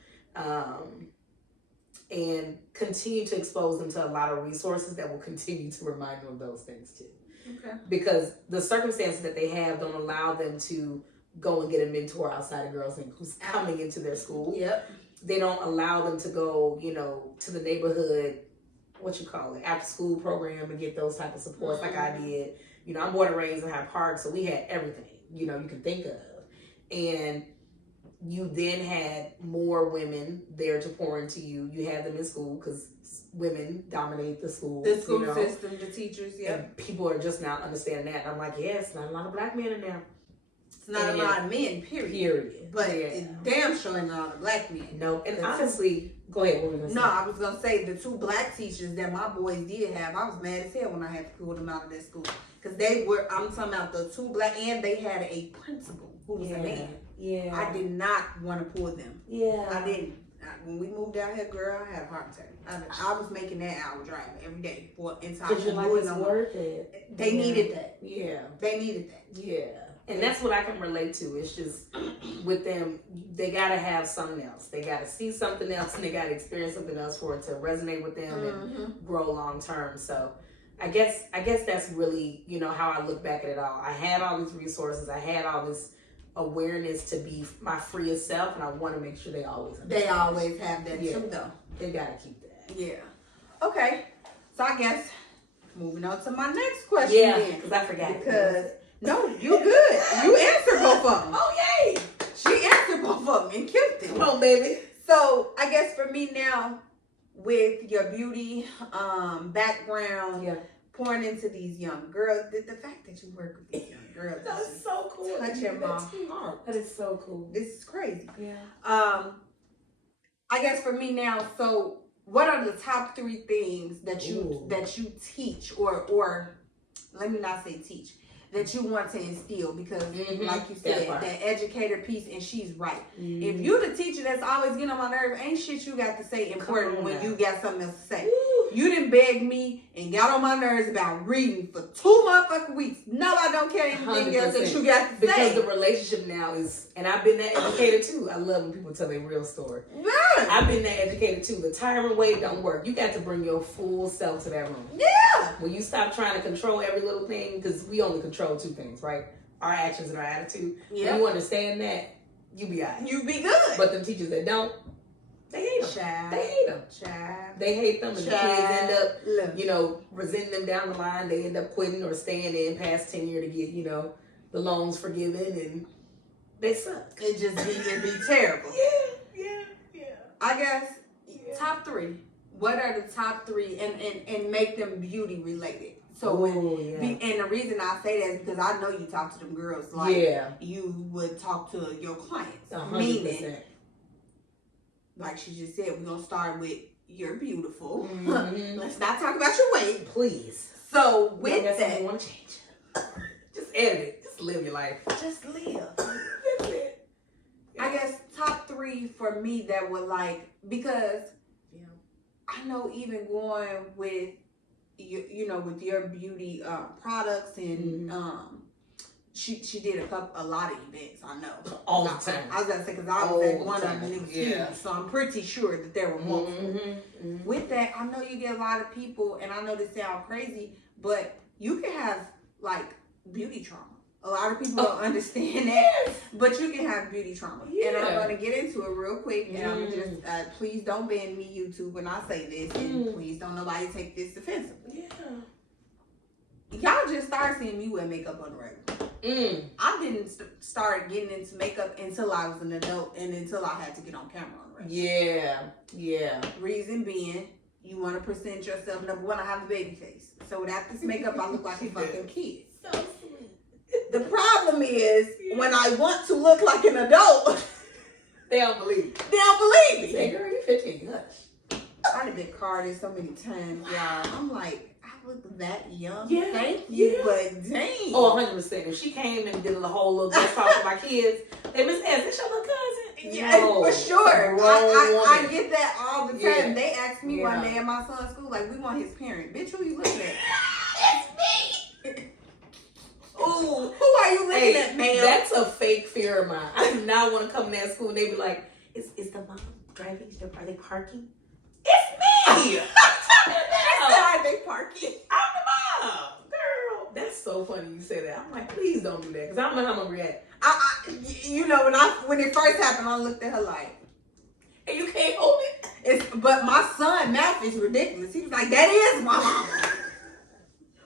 And continue to expose them to a lot of resources that will continue to remind them of those things too. Okay. Because the circumstances that they have don't allow them to go and get a mentor outside of Girls Inc. who's coming into their school. Yep. They don't allow them to go, to the neighborhood, after school program and get those type of supports like I did. I'm born and raised in Hyde Park, so we had everything, you can think of. And you then had more women there to pour into you. You had them in school because women dominate the school. The school system, the teachers, yeah. And people are just now understanding that. And I'm like, it's not a lot of black men in there. It's not a lot of men, period. But it's damn sure ain't a lot of black men. No, and honestly, go ahead. What were you gonna say? No, I was gonna say the 2 black teachers that my boys did have, I was mad as hell when I had to pull them out of that school. Because they were, I'm talking about the 2 black, and they had a principal who was a man. Yeah. I did not want to pull them. Yeah. I didn't. When we moved out here, girl, I had a heart attack. I was making that hour drive every day for entire. Because you're like, it's worth it. They needed that. Yeah. They needed that. Yeah. And that's what I can relate to. It's just with them, they gotta have something else. They gotta see something else, and they gotta experience something else for it to resonate with them and grow long term. So I guess that's really, how I look back at it all. I had all these resources. I had all this awareness to be my freest self, and I want to make sure they always understand. They always have that too, though. They gotta keep that. Yeah. Okay. So I guess moving on to my next question. Yeah, because I forgot. Because no, you good. You answered both of them. Oh yay! She answered both of them and killed it. Come on, baby. So I guess for me now, with your beauty background, pouring into these young girls, the fact that you work with these young girls, that's so cool. Touching my heart. That is so cool. This is crazy. Yeah. I guess for me now, so what are the top 3 things that you teach or let me not say teach, that you want to instill? Because like you said, that educator piece, and she's right. If you the teacher that's always getting on my nerve, ain't shit you got to say important when you got something else to say. You didn't beg me and got on my nerves about reading for 2 motherfucking weeks. No, I don't care anything else that you got to say. Because the relationship now is, and I've been that educator too. I love when people tell their real story. Yeah. I've been that educator too. The tyrant way don't work. You got to bring your full self to that room. Yeah. When you stop trying to control every little thing, because we only control 2 things, right? Our actions and our attitude. Yeah. When you understand that, you be all right. You be good. But them teachers that don't, they hate them. Child. They hate them. Child. They hate them, and the kids end up, resenting them down the line. They end up quitting or staying in past tenure to get, the loans forgiven, and they suck. It'd be terrible. Yeah. I guess top 3. What are the top 3, and make them beauty related? So and the reason I say that is because I know you talk to them girls like you would talk to your clients. 100%. Meaning, like she just said, we're gonna start with you're beautiful. Let's not talk about your weight, please. So with that, you want to change. Just edit it. Just live your life. Just live. That's it. I guess top 3 for me that would because I know even going with with your beauty products and she did a lot of events. I know all the time. I was gonna say because I was at one of them and it was huge, so I'm pretty sure that there were multiple. With that, I know you get a lot of people, and I know this sounds crazy, but you can have beauty trauma. A lot of people don't understand that, but you can have beauty trauma. And I'm going to get into it real quick, and I'm just, please don't ban me, YouTube, when I say this, and please don't nobody take this offensively. Y'all just started seeing me wear makeup on the regular. I didn't start getting into makeup until I was an adult, and until I had to get on camera on the regular. Yeah. Reason being, you want to present yourself. Number 1, I have a baby face. So without this makeup, I look like a fucking kid. So sweet. The problem is when I want to look like an adult, they don't believe me. They don't believe me. Say, girl, you 15, hush. I've been carded so many times, y'all. I'm like, I look that young. Yeah. Thank you, but dang. Oh, 100%. If she came and did a whole little guest talk with my kids, they miss S, it's your little cousin. Yeah, no, for sure. I get that all the time. Yeah. They asked me one day at my son's school, like, we want his parent. Bitch, who you looking at? It's me. Ooh, who are you looking at, man? That's a fake fear of mine. I do not want to come to that school and they be like, is the mom driving? Are they parking? It's me! Are they parking? I'm the mom! Girl, that's so funny you say that. I'm like, please don't do that, because I don't know how I'm going to react. When it first happened, I looked at her like, and you can't hold it? But my son, math is ridiculous. He was like, that is my mom.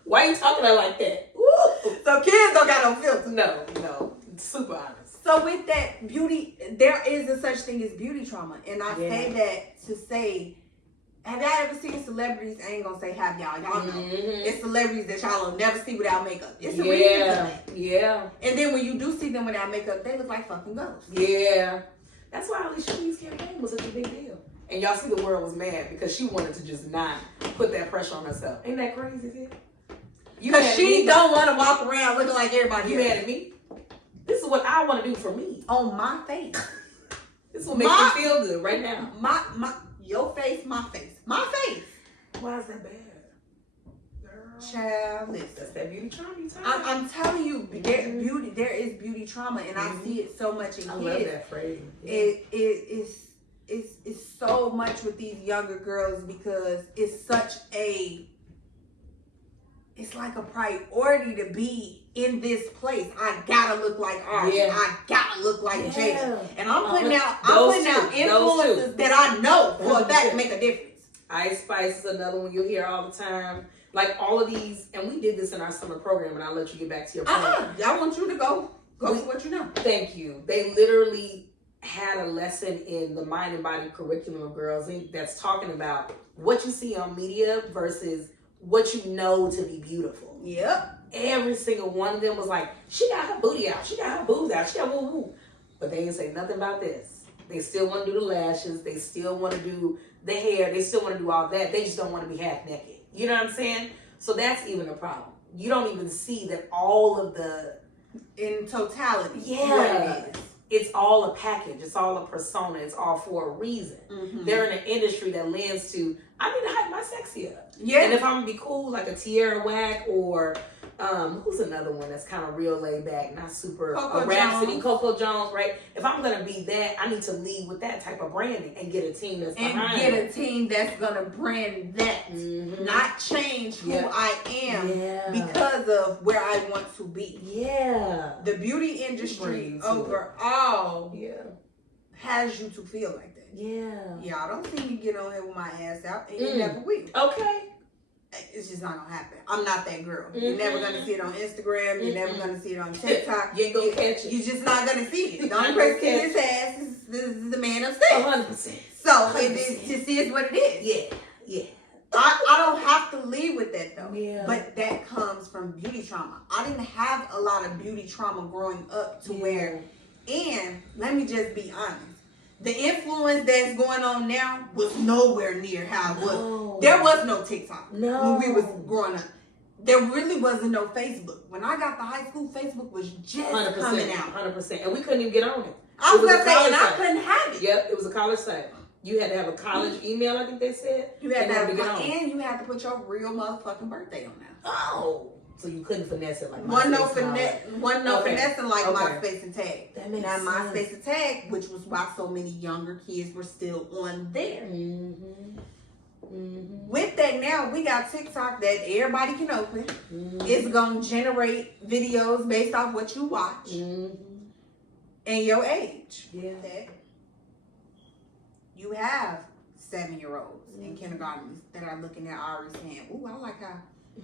Why are you talking to her like that? Ooh. So kids don't got no filter. No. Super honest. So with that beauty, there is a such thing as beauty trauma. And I say that to say, have y'all ever seen celebrities? I ain't gonna say have y'all. Y'all know. It's celebrities that y'all will never see without makeup. It's a reason for that. Yeah. And then when you do see them without makeup, they look like fucking ghosts. Yeah. That's why Alicia Keys' campaign was such a big deal. And y'all see the world was mad because she wanted to just not put that pressure on herself. Ain't that crazy? Because she don't want to walk around looking like everybody else. You mad at me? This is what I want to do for me. On my face. This is what makes me feel good right now. Your face, my face. My face. Why is that bad? Girl. Child, listen. That's that beauty trauma you talking about. I'm telling you, there is beauty trauma, and I see it so much in kids. I love that phrase. Yeah. It's so much with these younger girls because it's such it's like a priority to be in this place. I gotta look like Ari. Yeah. I gotta look like Jada. And I'm putting out influencers that I know for a fact make a difference. Ice Spice is another one you'll hear all the time. Like all of these, and we did this in our summer program, and I'll let you get back to your point. I want you to go for what you know. Thank you. They literally had a lesson in the Mind and Body curriculum of Girls Inc. that's talking about what you see on media versus what you know to be beautiful. Yep. Every single one of them was like, she got her booty out, she got her boobs out, she got woo woo. But they didn't say nothing about this. They still want to do the lashes, they still want to do the hair, they still want to do all that. They just don't want to be half naked. You know what I'm saying? So that's even a problem. You don't even see that all of the in totality. Yeah. What it is. It's all a package. It's all a persona. It's all for a reason. Mm-hmm. They're in an industry that lends to, I need to hype my sexy up. Yeah. And if I'm going to be cool, like a Tierra Whack or who's another one that's kind of real laid back, not super Rhapsody, Coco Jones, right? If I'm going to be that, I need to lead with that type of branding and get a team that's behind it. And get a team that's going to brand that, not change who I am because of where I want to be. Yeah. The beauty industry overall has you to feel like that. Yeah. Y'all don't see me get on here with my ass out, and you never will. Okay. It's just not gonna happen. I'm not that girl. You're never gonna see it on Instagram. You're never gonna see it on TikTok. You ain't gonna catch it. You're just not gonna see it. The only person seeing his ass is the man upstairs. 100%. So it just is what it is. Yeah. I don't have to lead with that though. Yeah. But that comes from beauty trauma. I didn't have a lot of beauty trauma growing up to where, and let me just be honest. The influence that's going on now was nowhere near how it was. There was no TikTok when we was growing up. There really wasn't no Facebook. When I got to high school, Facebook was just coming out. 100%. And we couldn't even get on it. I was gonna say, and I couldn't have it. Yep, it was a college site. You had to have a college email, I think they said. You had to have to get on. And you had to put your real motherfucking birthday on there. Oh. So you couldn't finesse it like Wasn't no MySpace. finessing like MySpace and Tag. That makes sense. MySpace and Tag, which was why so many younger kids were still on there. With that now, we got TikTok that everybody can open. It's gonna generate videos based off what you watch and your age. Yeah. You have 7-year-olds in kindergarten that are looking at Ari saying, "Ooh, I like how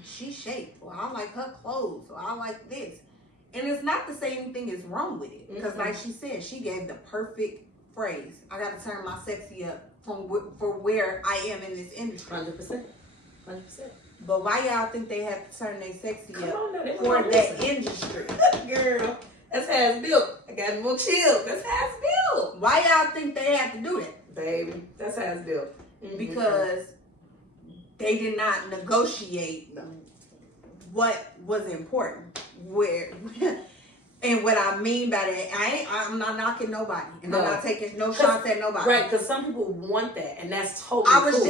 she's shaped," or "I like her clothes," or "I like this." And it's not to say anything is wrong with it, because like she said, she gave the perfect phrase. I got to turn my sexy up for where I am in this industry. 100%. But why y'all think they have to turn their sexy up for that industry? Girl, that's how it's built. I got more chill. That's how it's built. Why y'all think they have to do that? Baby, that's how it's built. Because they did not negotiate what was important. And what I mean by that, I'm not knocking nobody, and I'm not taking no shots at nobody. Right, because some people want that, and that's totally cool.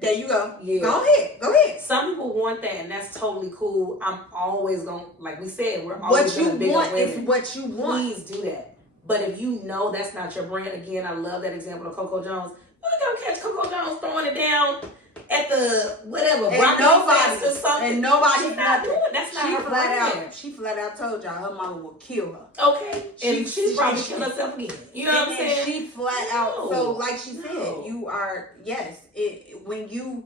There you go. Yeah. Go ahead. Some people want that, and that's totally cool. I'm always going, like we said, we're always going to big up women. What you want is what you want. Please do that. But if you know that's not your brand, again, I love that example of Coco Jones. You're going to catch Coco Jones throwing it down at the whatever broccoli or something. And nobody's not doing. That's not her brand. She flat out told y'all her mama will kill her. Okay, and she's probably killing herself again. You know what I'm saying? She flat out. So like she said, you are when you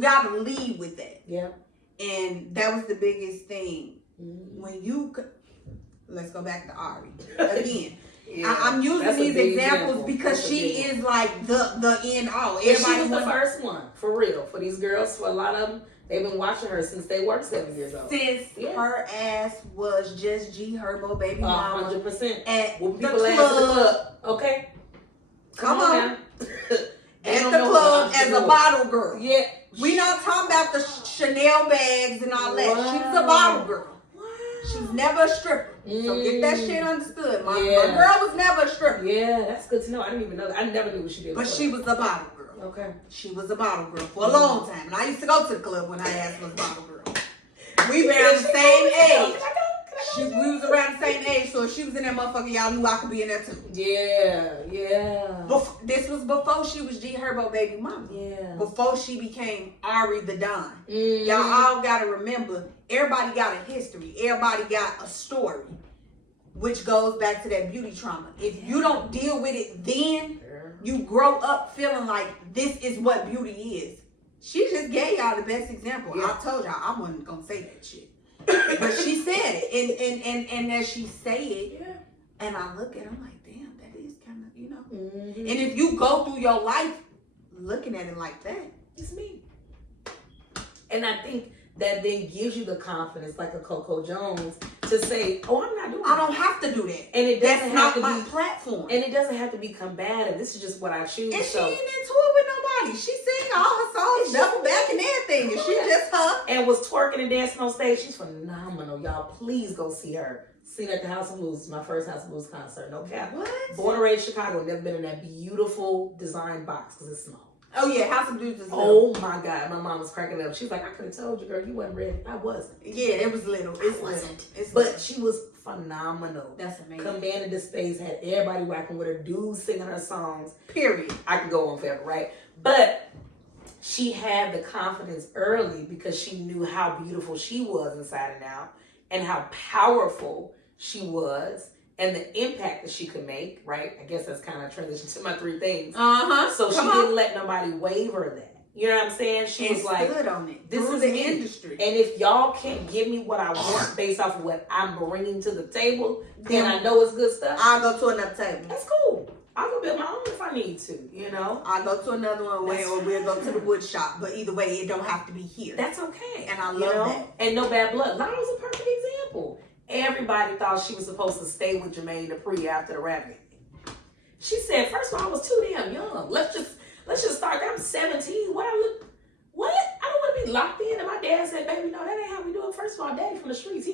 gotta lead with that. Yeah. And that was the biggest thing. When you Let's go back to Ari. Again, Yeah, I'm using these examples because she is like the end all. Everybody she was the first one, for real. For these girls, for a lot of them, they've been watching her since they were 7 years old. Since her ass was just G Herbo baby mama. 100%. At when the people club. Okay. Come on. Now. At the club as a bottle girl. Yeah. We not talking about the Chanel bags and all that. Wow. She's a bottle girl. Wow. She's never a stripper. So get that shit understood. My girl was never a stripper. Yeah, that's good to know. I didn't even know that. I never knew what she did. But she was a bottle girl. Okay. She was a bottle girl for a long time. And I used to go to the club when her ass was a bottle girl. We were around the same age. We was around the same age, so if she was in that motherfucker, y'all knew I could be in there too. Yeah. This was before she was G Herbo baby mama. Yeah. Before she became Ari the Don. Y'all all gotta remember, everybody got a history. Everybody got a story. Which goes back to that beauty trauma. If you don't deal with it then, you grow up feeling like this is what beauty is. She just gave y'all the best example. I told y'all I wasn't gonna say that shit. But she said it, and as she say it, and I look at it, I'm like, damn, that is kind of, you know. And if you go through your life looking at it like that, it's me. And I think that then gives you the confidence, like a Coco Jones, to say, "Oh, I'm not doing. I don't have to do that, and it doesn't have to my be platform, and it doesn't have to be combative. This is just what I choose." And she ain't into it with nobody. She sing all her songs, double back and everything, and she just her. And was twerking and dancing on stage. She's phenomenal, y'all. Please go see her. Seen her at the House of Blues, my first House of Blues concert. No cap. What? Born and raised in Chicago, never been in that beautiful design box because it's small. Oh yeah, House of Blues is little. Oh my God, my mom was cracking up. She was like, "I could have told you, girl, you wasn't ready." I wasn't. Yeah, it was little. It wasn't. But she was phenomenal. That's amazing. Commanded the space, had everybody rocking with her, dudes singing her songs. Period. I could go on forever, right? But she had the confidence early because she knew how beautiful she was inside and out, and how powerful she was, and the impact that she could make, right? I guess that's kind of transition to my 3 things. So she didn't let nobody waver that. You know what I'm saying? She was like, stood on it. This is the me. Industry. And if y'all can't give me what I want based off of what I'm bringing to the table, then I know it's good stuff. I'll go to another table. That's cool. I'll go build my own if I need to, you know? I'll go to another one or we'll go to the wood shop. But either way, it don't have to be here. That's okay. And I love that. And no bad blood. Lana was a perfect example. Everybody thought she was supposed to stay with Jermaine Dupri after the rap game. She said, first of all, I was too damn young. Let's just start. I'm 17. What? I don't want to be locked in. And my dad said, baby, no, that ain't how we do it. First of all, daddy from the streets,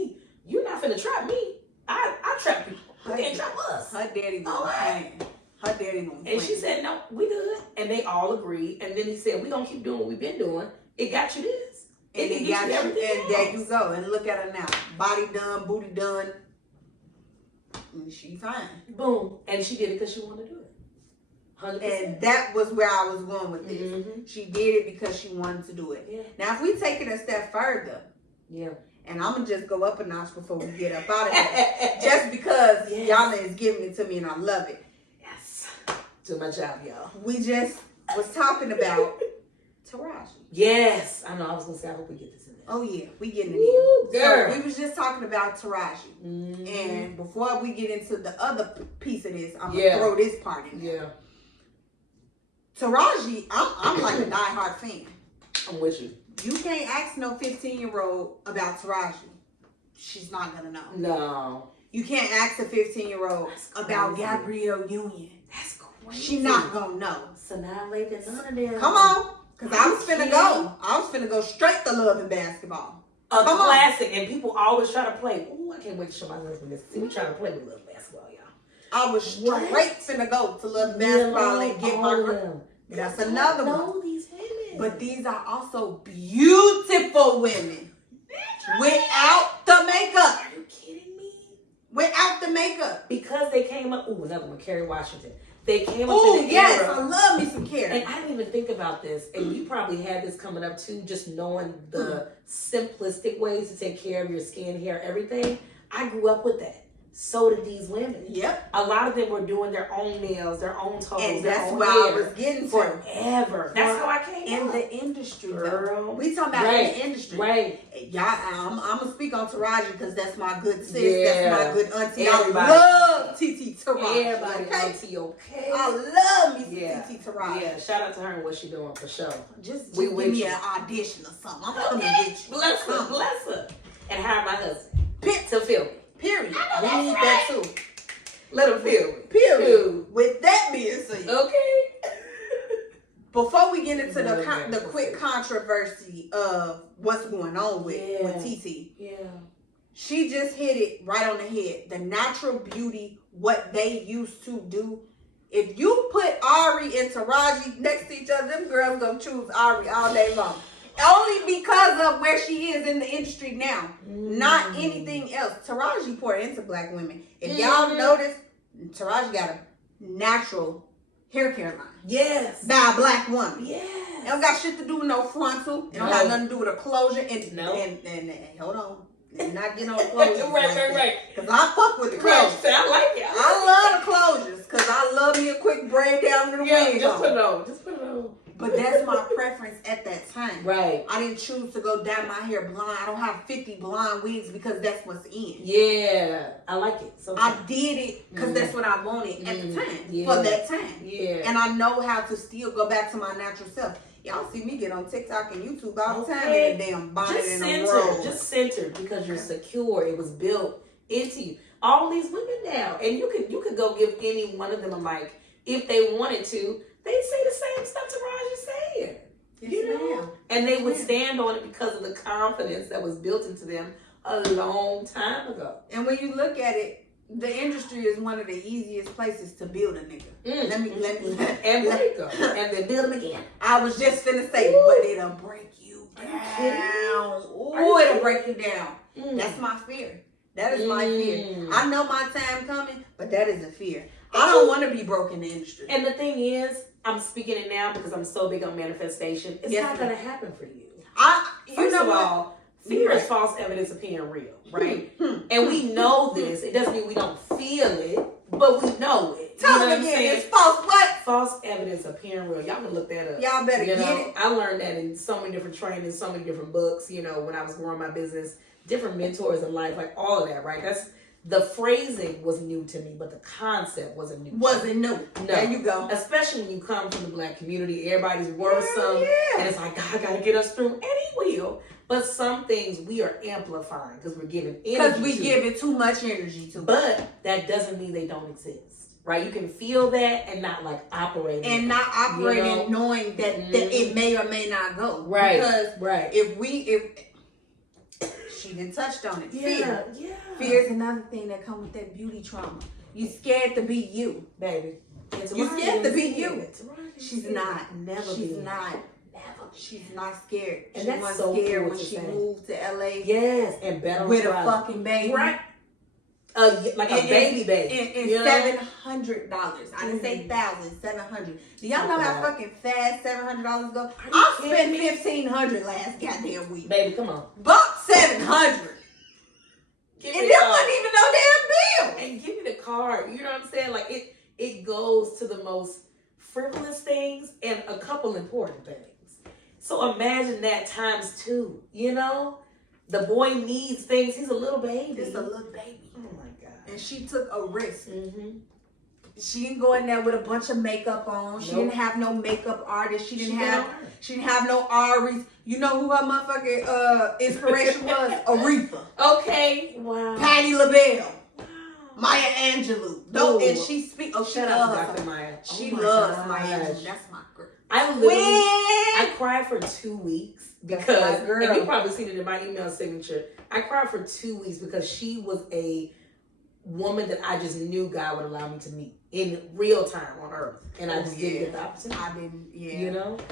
you're not finna trap me. I trap people. You can't trap us. Her daddy was playing. Her daddy was playing. And she said, no, we good. And they all agreed. And then he said, we gonna keep doing what we've been doing. It got you this. And they got you, and there you go. And look at her now. Body done, booty done. And she fine. Boom. And she did it because she wanted to do it. 100%. And that was where I was going with this. She did it because she wanted to do it. Yeah. Now, if we take it a step further, and I'm going to just go up a notch before we get up out of here, just because Yana is giving it to me and I love it. Yes. Do my job, y'all. We just was talking about Taraji. Yes. I know. I was going to say, I hope we get this in there. Oh, yeah. We getting it in. Girl. So we was just talking about Taraji. And before we get into the other piece of this, I'm going to throw this part in there. Yeah. Taraji, I'm like a diehard fan. I'm with you. You can't ask no 15-year-old about Taraji. She's not going to know. No. You can't ask a 15-year-old about Gabrielle Union. That's crazy. She's not going to know. So now I laid that none of them. Come on. Because I was finna go. I was finna go straight to Love and Basketball. A classic. And people always try to play. Ooh, I can't wait to show my husband this. See, we trying to play with Love and Basketball, y'all. I was straight finna go to Love and Basketball and get my girl. That's another one. These women. But these are also beautiful women. Without the makeup. Are you kidding me? Without the makeup. Because they came up. Ooh, another one. Kerry Washington. They came up in the yes, era. I love me some Kerry. And I didn't even think about this. And you probably had this coming up too, just knowing the simplistic ways to take care of your skin, hair, everything. I grew up with that. so did these women. Yep. A lot of them were doing their own nails, their own toes, And their that's own where hair I was getting to. Forever. That's how I came in up. the industry, Girl. though. We talking about in the industry. Right. Y'all, I'm gonna speak on Taraji because that's my good sis. Yeah. That's my good auntie. Everybody. I love TT Taraji. Everybody okay? auntie, okay? I love me some Yeah. TT Taraji. Yeah, shout out to her and what she doing for sure. Just We give with me you. an audition or something. I'm coming Okay. with you. Bless her, Come. bless her. And hire my husband. To film me. Period. I know We that's need right. that too. Let him film me. Period. Shoot. With that being said, Okay. before we get into Okay. the quick controversy of what's going on with TT, Yeah. she just hit it right on the head. The natural beauty, what they used to do. If you put Ari and Taraji next to each other, them girls gonna choose Ari all day long. Only because of where she is in the industry now. Not anything else. Taraji poured into black women. If y'all notice, Taraji got a natural hair care line. Yes. By a black woman. Yes. It don't got shit to do with no frontal. It don't have nothing to do with a closure. And, No. and hold on. And not get on closures. right. Because I fuck with the Right. closures. I like it. I love the closures. Because I love me a quick braid down to the Yeah, wing. just put it on. Just put it on. But that's my preference at that time. Right. I didn't choose to go dye my hair blonde. I don't have 50 blonde wigs because that's what's in. Yeah. I like it. So I did it because that's what I wanted at the time. Yeah. For that time. Yeah. And I know how to still go back to my natural self. Y'all see me get on TikTok and YouTube all the time in a damn bonnet just and a centered, robe. just centered because you're secure. It was built into you. All these women now, and you could go give any one of them a mic if they wanted to. They say the same stuff Taraji's saying. Yes, You know, ma'am. and they would stand on it because of the confidence that was built into them a long time ago. And when you look at it, the industry is one of the easiest places to build a nigga. Let me And break them, and then build them again. I was just finna say, but it'll break you down. Ooh, it'll break you down. That's my fear. That is my fear. I know my time coming, but that is a fear. I don't want to be broke in the industry. And the thing is, I'm speaking it now because I'm so big on manifestation. It's not going to happen for you. First of all, fear is false evidence appearing real, right? And we know this. It doesn't mean we don't feel it, but we know it. Tell them again, it's false what? False evidence appearing real. Y'all can look that up. Y'all better get it. I learned that in so many different trainings, so many different books, when I was growing my business, different mentors in life, like all of that, right? The phrasing was new to me, but the concept wasn't new. No. There you go. Especially when you come from the black community, everybody's worrisome, and it's like, God got to get us through, and He will. But some things we are amplifying because we're giving energy. Because we giving too much energy to. But that doesn't mean they don't exist, right? You can feel that and not like operating, and not operating, knowing that it may or may not go. Right. Because right. if she didn't touched on it. Fear. Yeah. Fear is another thing that comes with that beauty trauma. You scared to be you, baby. You scared to be you. She's not. Never. She's not. Never. She's not scared. And she that's wasn't so scared cool when to she say. moved to LA. Yes, and better with a fucking baby. Right. Like a baby. And $700. I didn't say $1,000. $700. Do y'all know how fucking fast $700 go? I spent $1,500 last goddamn week. Baby, come on. Buck $700. And that wasn't even no damn bill. And give me the card. You know what I'm saying? Like it goes to the most frivolous things and a couple important things. So imagine that times two. The boy needs things. He's a little baby. Just a little baby. Oh my God. And she took a risk. Mm-hmm. She didn't go in there with a bunch of makeup on. She didn't have no makeup artist. She didn't have no Aries. You know who her motherfucking inspiration was? Aretha. Okay. Wow. Patti LaBelle. Wow. Maya Angelou. No, and she speak. Oh, she Shout out loves to Dr. Myia. She loves Maya Angelou. That's my girl. I cried for 2 weeks because, girl. and you probably seen it in my email signature. I cried for 2 weeks because she was a woman that I just knew God would allow me to meet in real time on earth, and I just didn't get the opportunity. I didn't.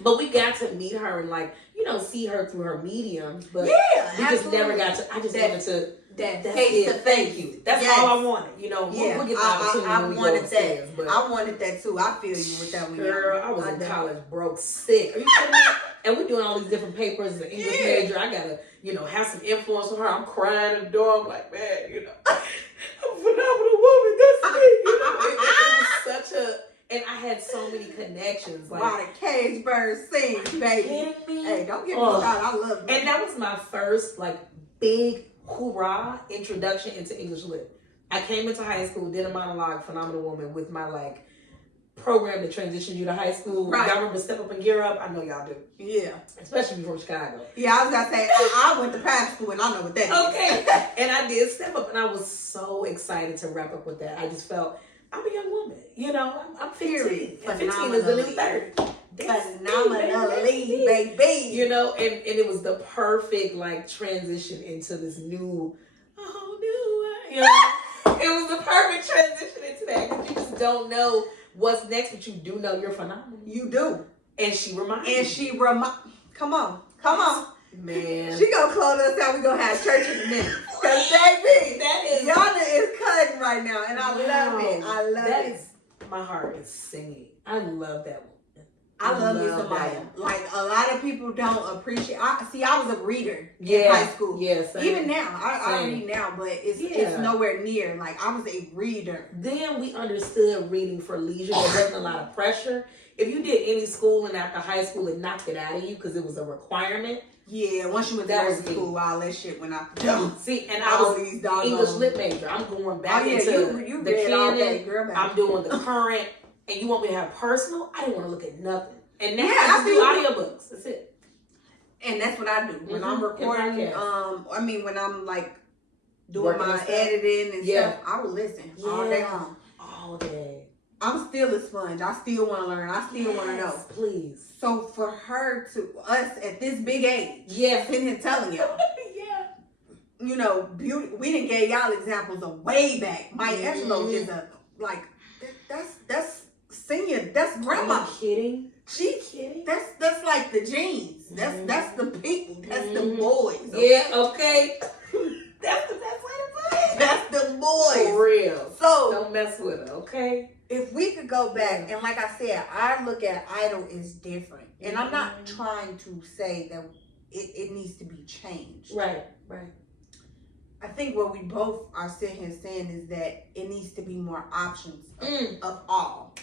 But we got to meet her and see her through her mediums. But yeah, we just never got to. I just wanted to that That's face to it. Thank face. you. That's Yes. all I wanted. You know, Yeah, we'll get the opportunity I when we go wanted upstairs. that. But I wanted that too. I feel you with that one. girl, I was in college broke, sick. Are you kidding me? And we're doing all these different papers as an English major. I gotta, have some influence on her. I'm crying in the door. I'm like, man, I'm a phenomenal woman. That's me. It was such a. And I had so many connections. Like, while the cage bird sings, baby. Kidding me? Hey, don't get me started. I love it. And that was my first big hoorah introduction into English lit. I came into high school, did a monologue, Phenomenal Woman, with my program that transitioned you to high school. Right. Y'all remember Step Up and Gear Up? I know y'all do. Yeah. Especially if you're from Chicago. Yeah, I was gonna say I went to private school and I know what that is. Okay. And I did Step Up and I was so excited to wrap up with that. I just felt I'm a young woman. I'm 15. 15 is the new 30. Phenomenally, baby. And it was the perfect transition into this new, it was the perfect transition into that because you just don't know what's next, but you do know you're phenomenal. You do. And she reminded me. Come on. Man. She gonna close us out. We gonna have church in a minute. Cause baby, Yana is cutting right now, and I love it. I love that it. My heart is singing. I love that one. I love me some Myia. A lot of people don't appreciate. I was a reader in high school. Yes. Even now, I read now, but it's nowhere near. I was a reader. Then we understood reading for leisure. There wasn't a lot of pressure. If you did any schooling after high school, it knocked it out of you because it was a requirement. Yeah, once you went to school, all that shit went out the door. See, and I was English lit major. I'm going back into you the read canon. All day, girl, I'm doing the current, and you want me to have personal? I didn't want to look at nothing. And now I just do audiobooks. That's it. And that's what I do when I'm recording. When I'm doing working my editing and stuff, I will listen all day long. All day. I'm still a sponge. I still want to learn. I still want to know. Please. So for us at this big age, sitting here telling y'all, beauty. We didn't give y'all examples of way back. Myia is that's senior. That's grandma. Are you kidding? She's kidding. That's like the genes. That's the people. That's the boys. Okay? Yeah. Okay. That's the best way to put it. That's the boys. For real. So don't mess with her. Okay. If we could go back, and like I said, I look at idol is different. And I'm not trying to say that it needs to be changed. Right. I think what we both are sitting here saying is that it needs to be more options of all.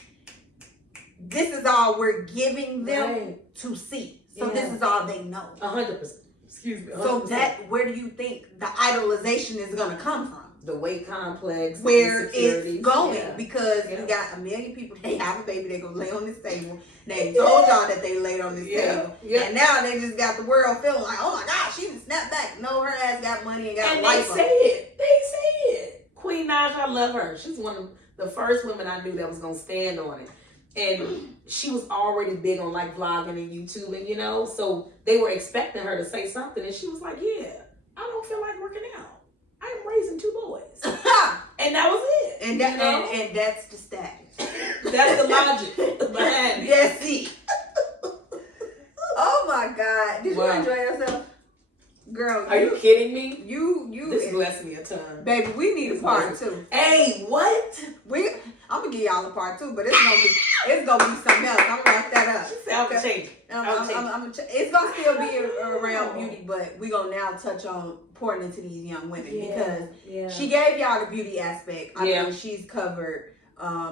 This is all we're giving them to see. So this is all they know. 100%. Excuse me. 100%. So where do you think the idolization is going to come from? The weight complex, where it's going, because you got 1 million people. They have a baby. They go lay on this table. They told y'all that they laid on this table, and now they just got the world feeling like, oh my God, she didn't snap back. No, her ass got money and got a life. They say it. Queen Naja, I love her. She's one of the first women I knew that was gonna stand on it, and she was already big on vlogging and YouTube, and so they were expecting her to say something, and she was like, yeah, I don't feel like working out. I am raising 2 boys. And that was it. And and that's the status. That's the logic behind it. Yes, see. Oh my God. Did you enjoy yourself? Girl, are you kidding me? You this blessed me a ton. Baby, we need a part 2. Hey, what? I'm gonna give y'all a part 2, but it's gonna be something else. I'm gonna wrap that up. She said I'm gonna change it. It's gonna still be around beauty, but we're gonna now touch on pouring into these young women because she gave y'all the beauty aspect. I mean, she's covered.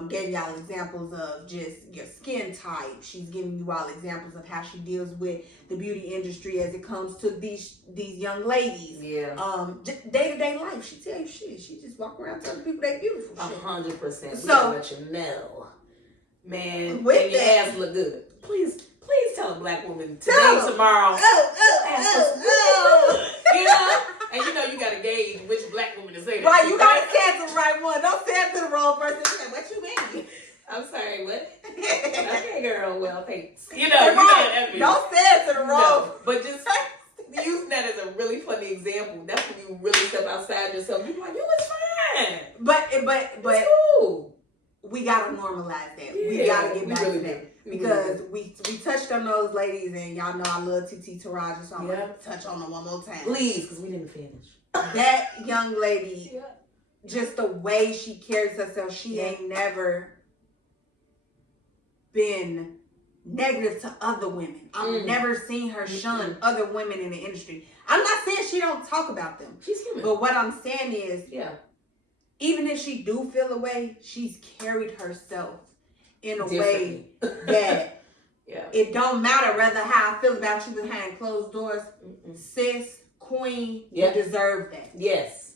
Gave y'all examples of just your skin type. She's giving you all examples of how she deals with the beauty industry as it comes to these young ladies. Day-to-day life. She tell you shit. She just walk around telling people they beautiful. 100%. So let you know, man, and with your ass look good. Please tell a black woman today, tomorrow. And you gotta gauge which black woman to say that. Right, you gotta say it to the right one. Don't say it to the wrong person. What you mean? I'm sorry, what? Okay, girl, well, thanks. Don't say it to the wrong. But just using that as a really funny example, that's when you really step outside yourself. You're like, you was fine. But it's cool. We gotta normalize that. We gotta get back to that. Because we touched on those ladies, and y'all know I love TT Taraji, so I'm gonna touch on them one more time. Please, because we didn't finish. that young lady, just the way she carries herself, she ain't never been negative to other women. I've never seen her shun other women in the industry. I'm not saying she don't talk about them. She's human. But what I'm saying is, even if she do feel a way, she's carried herself in a way that it don't matter whether how I feel about you behind closed doors. Sis, queen, you deserve that. Yes.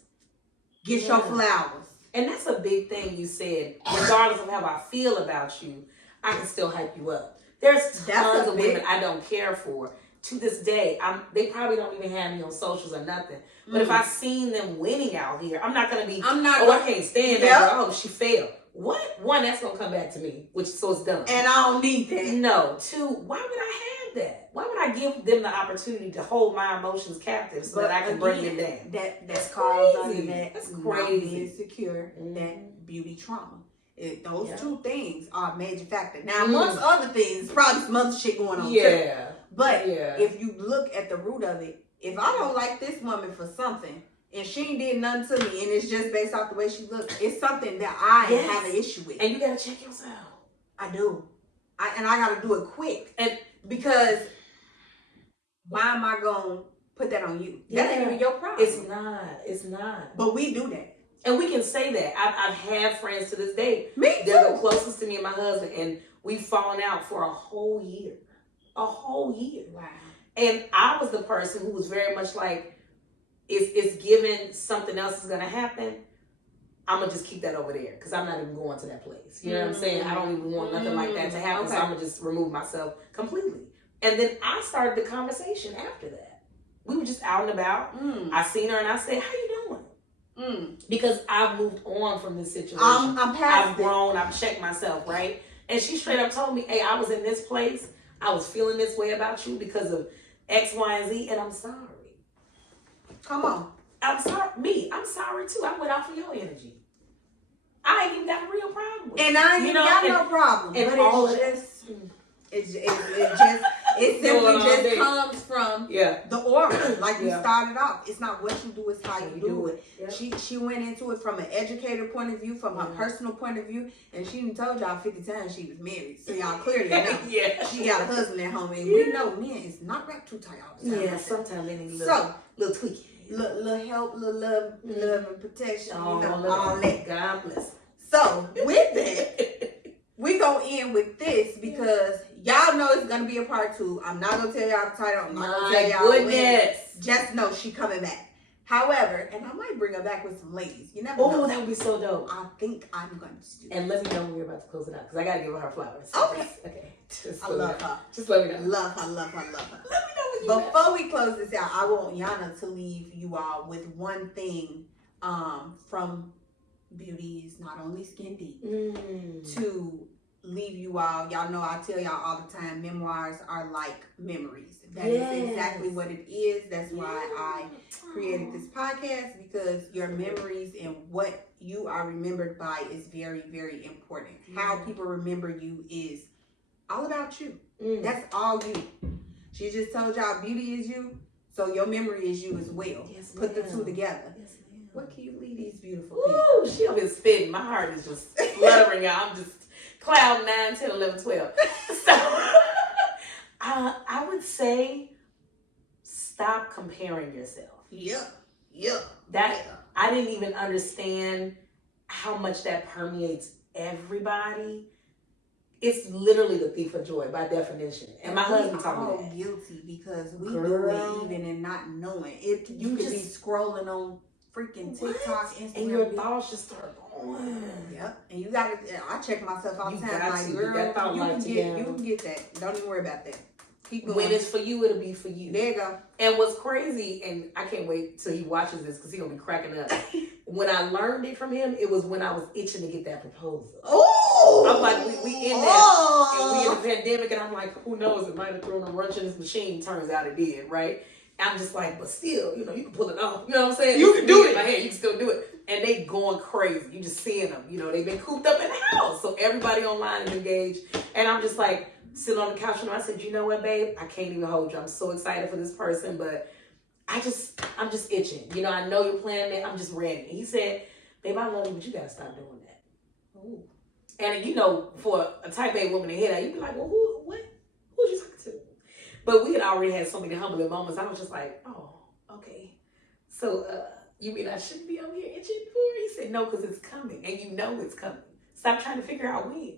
Get your flowers. And that's a big thing you said. Regardless of how I feel about you, I can still hype you up. There's tons of women I don't care for. To this day, they probably don't even have me on socials or nothing. But if I seen them winning out here, I'm not gonna be. I can't stand that girl. Oh, she failed. What? One, that's gonna come back to me, so it's done. And I don't need that. No. Two, why would I have that? Why would I give them the opportunity to hold my emotions captive so that I can bring them down? That's crazy. Under that. That's crazy. Being insecure, that beauty trauma. Those two things are a major factor. Now, amongst other things, probably some other shit going on too. But if you look at the root of it, if I don't like this woman for something, and she ain't did nothing to me, and it's just based off the way she looks, it's something that I have an issue with. And you gotta check yourself. I do. I gotta do it quick. And because why am I gonna put that on you? That ain't even your problem. It's not. But we do that. And we can say that. I've had friends to this day. Me too. They're the closest to me and my husband, and we've fallen out for a whole year. A whole year. Wow. And I was the person who was very much like, it's given something else is going to happen, I'm going to just keep that over there because I'm not even going to that place. You know what I'm saying? I don't even want nothing like that to happen, so I'm going to just remove myself completely. And then I started the conversation after that. We were just out and about. I seen her and I said, how you doing? Because I've moved on from this situation. I'm past I've grown. I've checked myself, right? And she straight up told me, hey, I was in this place. I was feeling this way about you because of X, Y, and Z, and I'm sorry. Come on. I'm sorry. I'm sorry too. I went off of your energy. I ain't even got a real problem with it. And I ain't got no problem. And but all it simply just comes from the aura. Like we started off. It's not what you do, it's how you do it. Yeah. She went into it from an educator point of view, from her personal point of view, and she done told y'all 50 times she was married. So y'all clearly know. She got a husband at home, and we know men is not wrapped too tight all the time. Yeah, sometimes they need a little tweaking. Little help, little love and protection, all that. God bless. So with that, we go in with this because y'all know it's gonna be a part 2. I'm not gonna tell y'all the title. I'm not gonna tell y'all when. Just know she coming back. However, and I might bring her back with some ladies. You never know. Oh, that would be so dope. I think I'm going to do And let me know when we're about to close it out because I gotta give her flowers. Okay. I love her. Just let me know. Love her. Let me know when you Before we close this out, I want Yana to leave you all with one thing from Beauty is Not Only Skin Deep to leave you all. Y'all know I tell y'all all the time, memoirs are like memories. That is exactly what it is. That's why I created this podcast, because your memories and what you are remembered by is very, very important. How people remember you is all about you. That's all you. She just told y'all beauty is you, so your memory is you as well. Put the two together. What can you leave these beautiful people? Ooh, she been spitting. My heart is just fluttering out. I'm just cloud 9, 10, 11, 12. So I would say stop comparing yourself. I didn't even understand how much that permeates everybody. It's literally the thief of joy by definition. And my husband told me that. Guilty because we do it even in not knowing. You could be scrolling on freaking TikTok, Instagram, and your thoughts just start going. And you gotta. I check myself all the time. Like, girl, you can get that. Don't even worry about that. Keep going. When it's for you, it'll be for you. There you go. And what's crazy, and I can't wait till he watches this because he's gonna be cracking up. When I learned it from him, it was when I was itching to get that proposal. Oh, I'm like, we in there, and we in the pandemic, and I'm like, who knows? It might have thrown a wrench in this machine. Turns out it did, right? I'm just like, but still, you can pull it off. You know what I'm saying? You can do it. In my head, you can still do it. And they going crazy. You just seeing them. They've been cooped up in the house. So everybody online is engaged. And I'm just like, sitting on the couch, and I said, you know what, babe? I can't even hold you. I'm so excited for this person, but I'm just itching. You know, I know you're planning it. I'm just ready. And he said, babe, I love you, but you gotta stop doing that. Ooh. And you know, for a type A woman to hear that, you'd be like, well, who's you talking to? But we had already had so many humbling moments. I was just like, oh, okay. So, you mean I shouldn't be over here itching for it? He said, no, because it's coming, and you know it's coming. Stop trying to figure out when.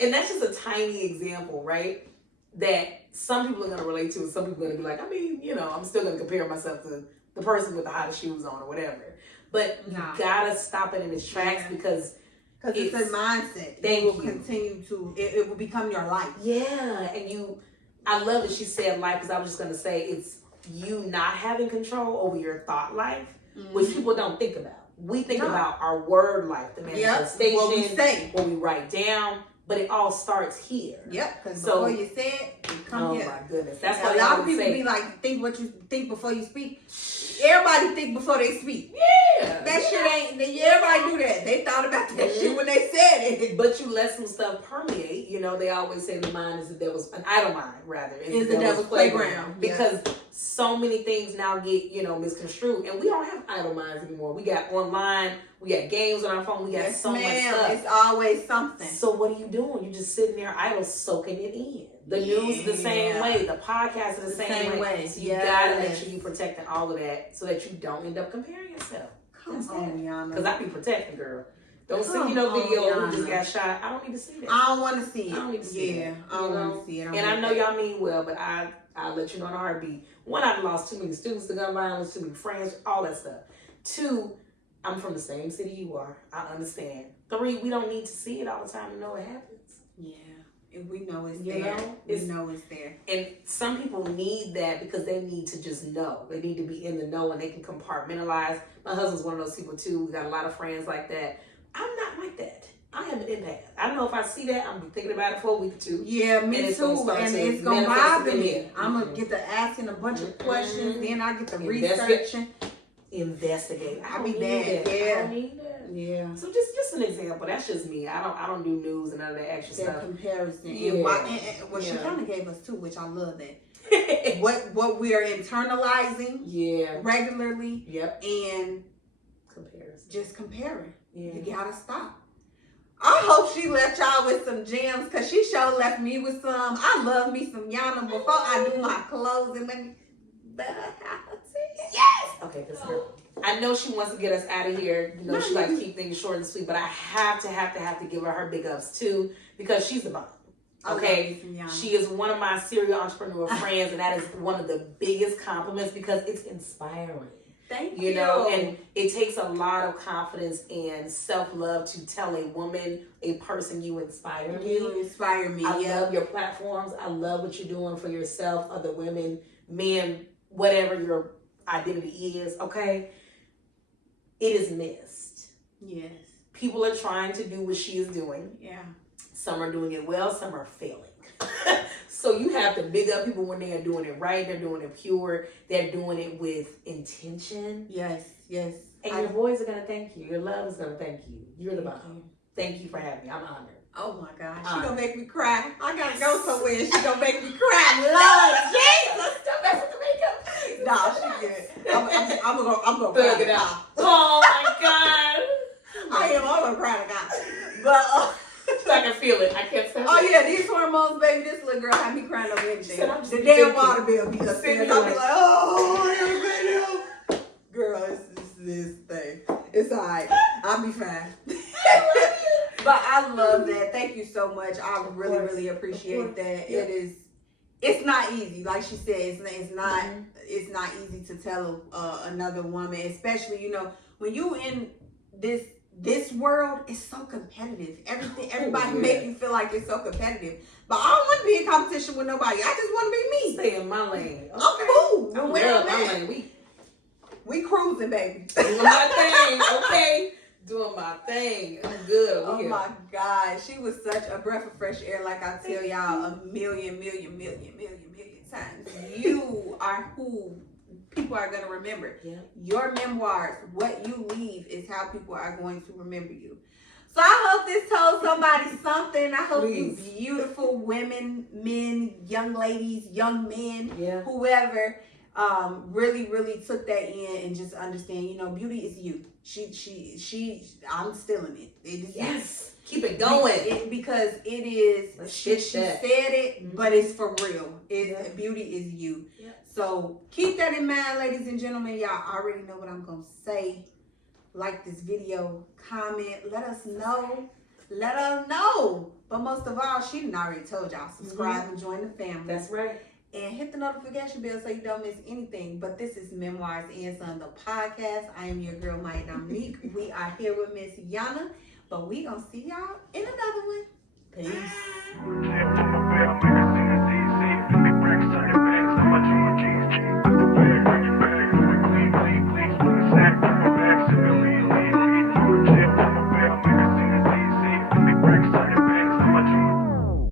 And that's just a tiny example, right? That some people are going to relate to, and some people are going to be like, I mean, you know, I'm still going to compare myself to the person with the hottest shoes on or whatever. But you gotta stop it in its tracks because it's a mindset. It will continue to, it will become your life. Yeah, and I love that she said life, because I was just going to say it's you not having control over your thought life, which people don't think about. We think about our word life, the manifestation, what we say, what we write down, but it all starts here. Yep, because before you say it, you come here. Oh my goodness, that's why a lot of people be like, think what you think before you speak. Everybody think before they speak. Yeah, that shit ain't. Everybody do that. They thought about that shit when they said it. But you let some stuff permeate. You know, they always say the mind is the devil's, an idle mind rather is the devil's playground. Because so many things now get, you know, misconstrued, and we don't have idle minds anymore. We got online, we got games on our phone, we got so much stuff. It's always something. So what are you doing? You're just sitting there idle, soaking it in. The news is the same way. The podcast is the same way. So you gotta make sure you protecting all of that so that you don't end up comparing yourself. Come on, Myia. Because I be protecting, girl. Don't send me no video who just got shot. I don't need to see that. I don't want to see it. I don't need to see it. I don't want to see it. And I know y'all mean well, but I'll let you know in a heartbeat. One, I've lost too many students to gun violence, too many friends, all that stuff. Two, I'm from the same city you are. I understand. Three, we don't need to see it all the time to know it happens. Yeah. And we know it's there. We know it's there. And some people need that because they need to just know. They need to be in the know and they can compartmentalize. My husband's one of those people too. We got a lot of friends like that. I'm not like that. I am an empath. I don't know if I see that, I'm thinking about it for a week or two. Yeah, me too. And it's going to bother me. I'm going to get to asking a bunch of questions. Then I get to researching. Investigate. I'll be bad. Yeah. I don't need that. Yeah. So just an example. That's just me. I don't do news and none of that extra stuff. Comparison. Yeah. And she kind of gave us too, which I love that. what we are internalizing regularly. Yep. And comparison. Just comparing. Yeah. You gotta stop. I hope she left y'all with some gems, because she sure left me with some. I love me some Yana before I do my closing. Let me. Yes. Okay, because I know she wants to get us out of here. You know, she likes to keep things short and sweet, but I have to give her big ups too, because she's the bomb. Okay, she is one of my serial entrepreneur friends, and that is one of the biggest compliments because it's inspiring. Thank you. You know, and it takes a lot of confidence and self-love to tell a woman, a person, you inspire me. You inspire me. I love your platforms. I love what you're doing for yourself, other women, men, whatever your identity is, okay? It is missed. Yes. People are trying to do what she is doing. Yeah. Some are doing it well, some are failing. So you have to big up people when they are doing it right, they're doing it pure, they're doing it with intention. Yes, yes. And your boys are going to thank you. Your love is going to thank you. You're the bomb. Thank you for having me. I'm honored. Oh my gosh. She going to make me cry. I got to go somewhere and she going to make me cry. Lord Jesus. Don't mess with the makeup. Nah, she good. I'm going to cry it out. Oh my God. I'm going to cry to God. But, I can feel it. I can't stop. Oh yeah, these hormones, baby. This little girl had me crying over anything. The damn water bill be upstairs. I'll be like, oh, girl, it's this thing. It's alright. I'll be fine. But I love that. Thank you so much. I really appreciate that. Yep. It's not easy. Like she said, it's not easy to tell another woman, especially, you know, when you in this world is so competitive. Everybody make you feel like it's so competitive. But I don't want to be in competition with nobody. I just want to be me. Stay in my lane. Okay. I'm cool. I'm where I'm at. We cruising, baby. Doing my thing, okay? Doing my thing. I'm good over here. Oh my God. She was such a breath of fresh air, like I tell y'all a million times. You are who people are going to remember. Yeah. Your memoirs, what you leave is how people are going to remember you. So I hope this told somebody something. I hope you beautiful women, men, young ladies, young men, whoever, really, really took that in and just understand, you know, beauty is you. I'm stealing it. It is yes. Keep it going. Because it is, she said it, but it's for real. Beauty is you. Yep. So keep that in mind, ladies and gentlemen. Y'all already know what I'm going to say. Like this video, comment, let us know. Let us know. But most of all, she done already told y'all, subscribe and join the family. That's right. And hit the notification bell so you don't miss anything. But this is Memoirs and Son, the podcast. I am your girl, Myia Dominique. We are here with Miss Kenyanna. But we gonna see y'all in another one. Peace.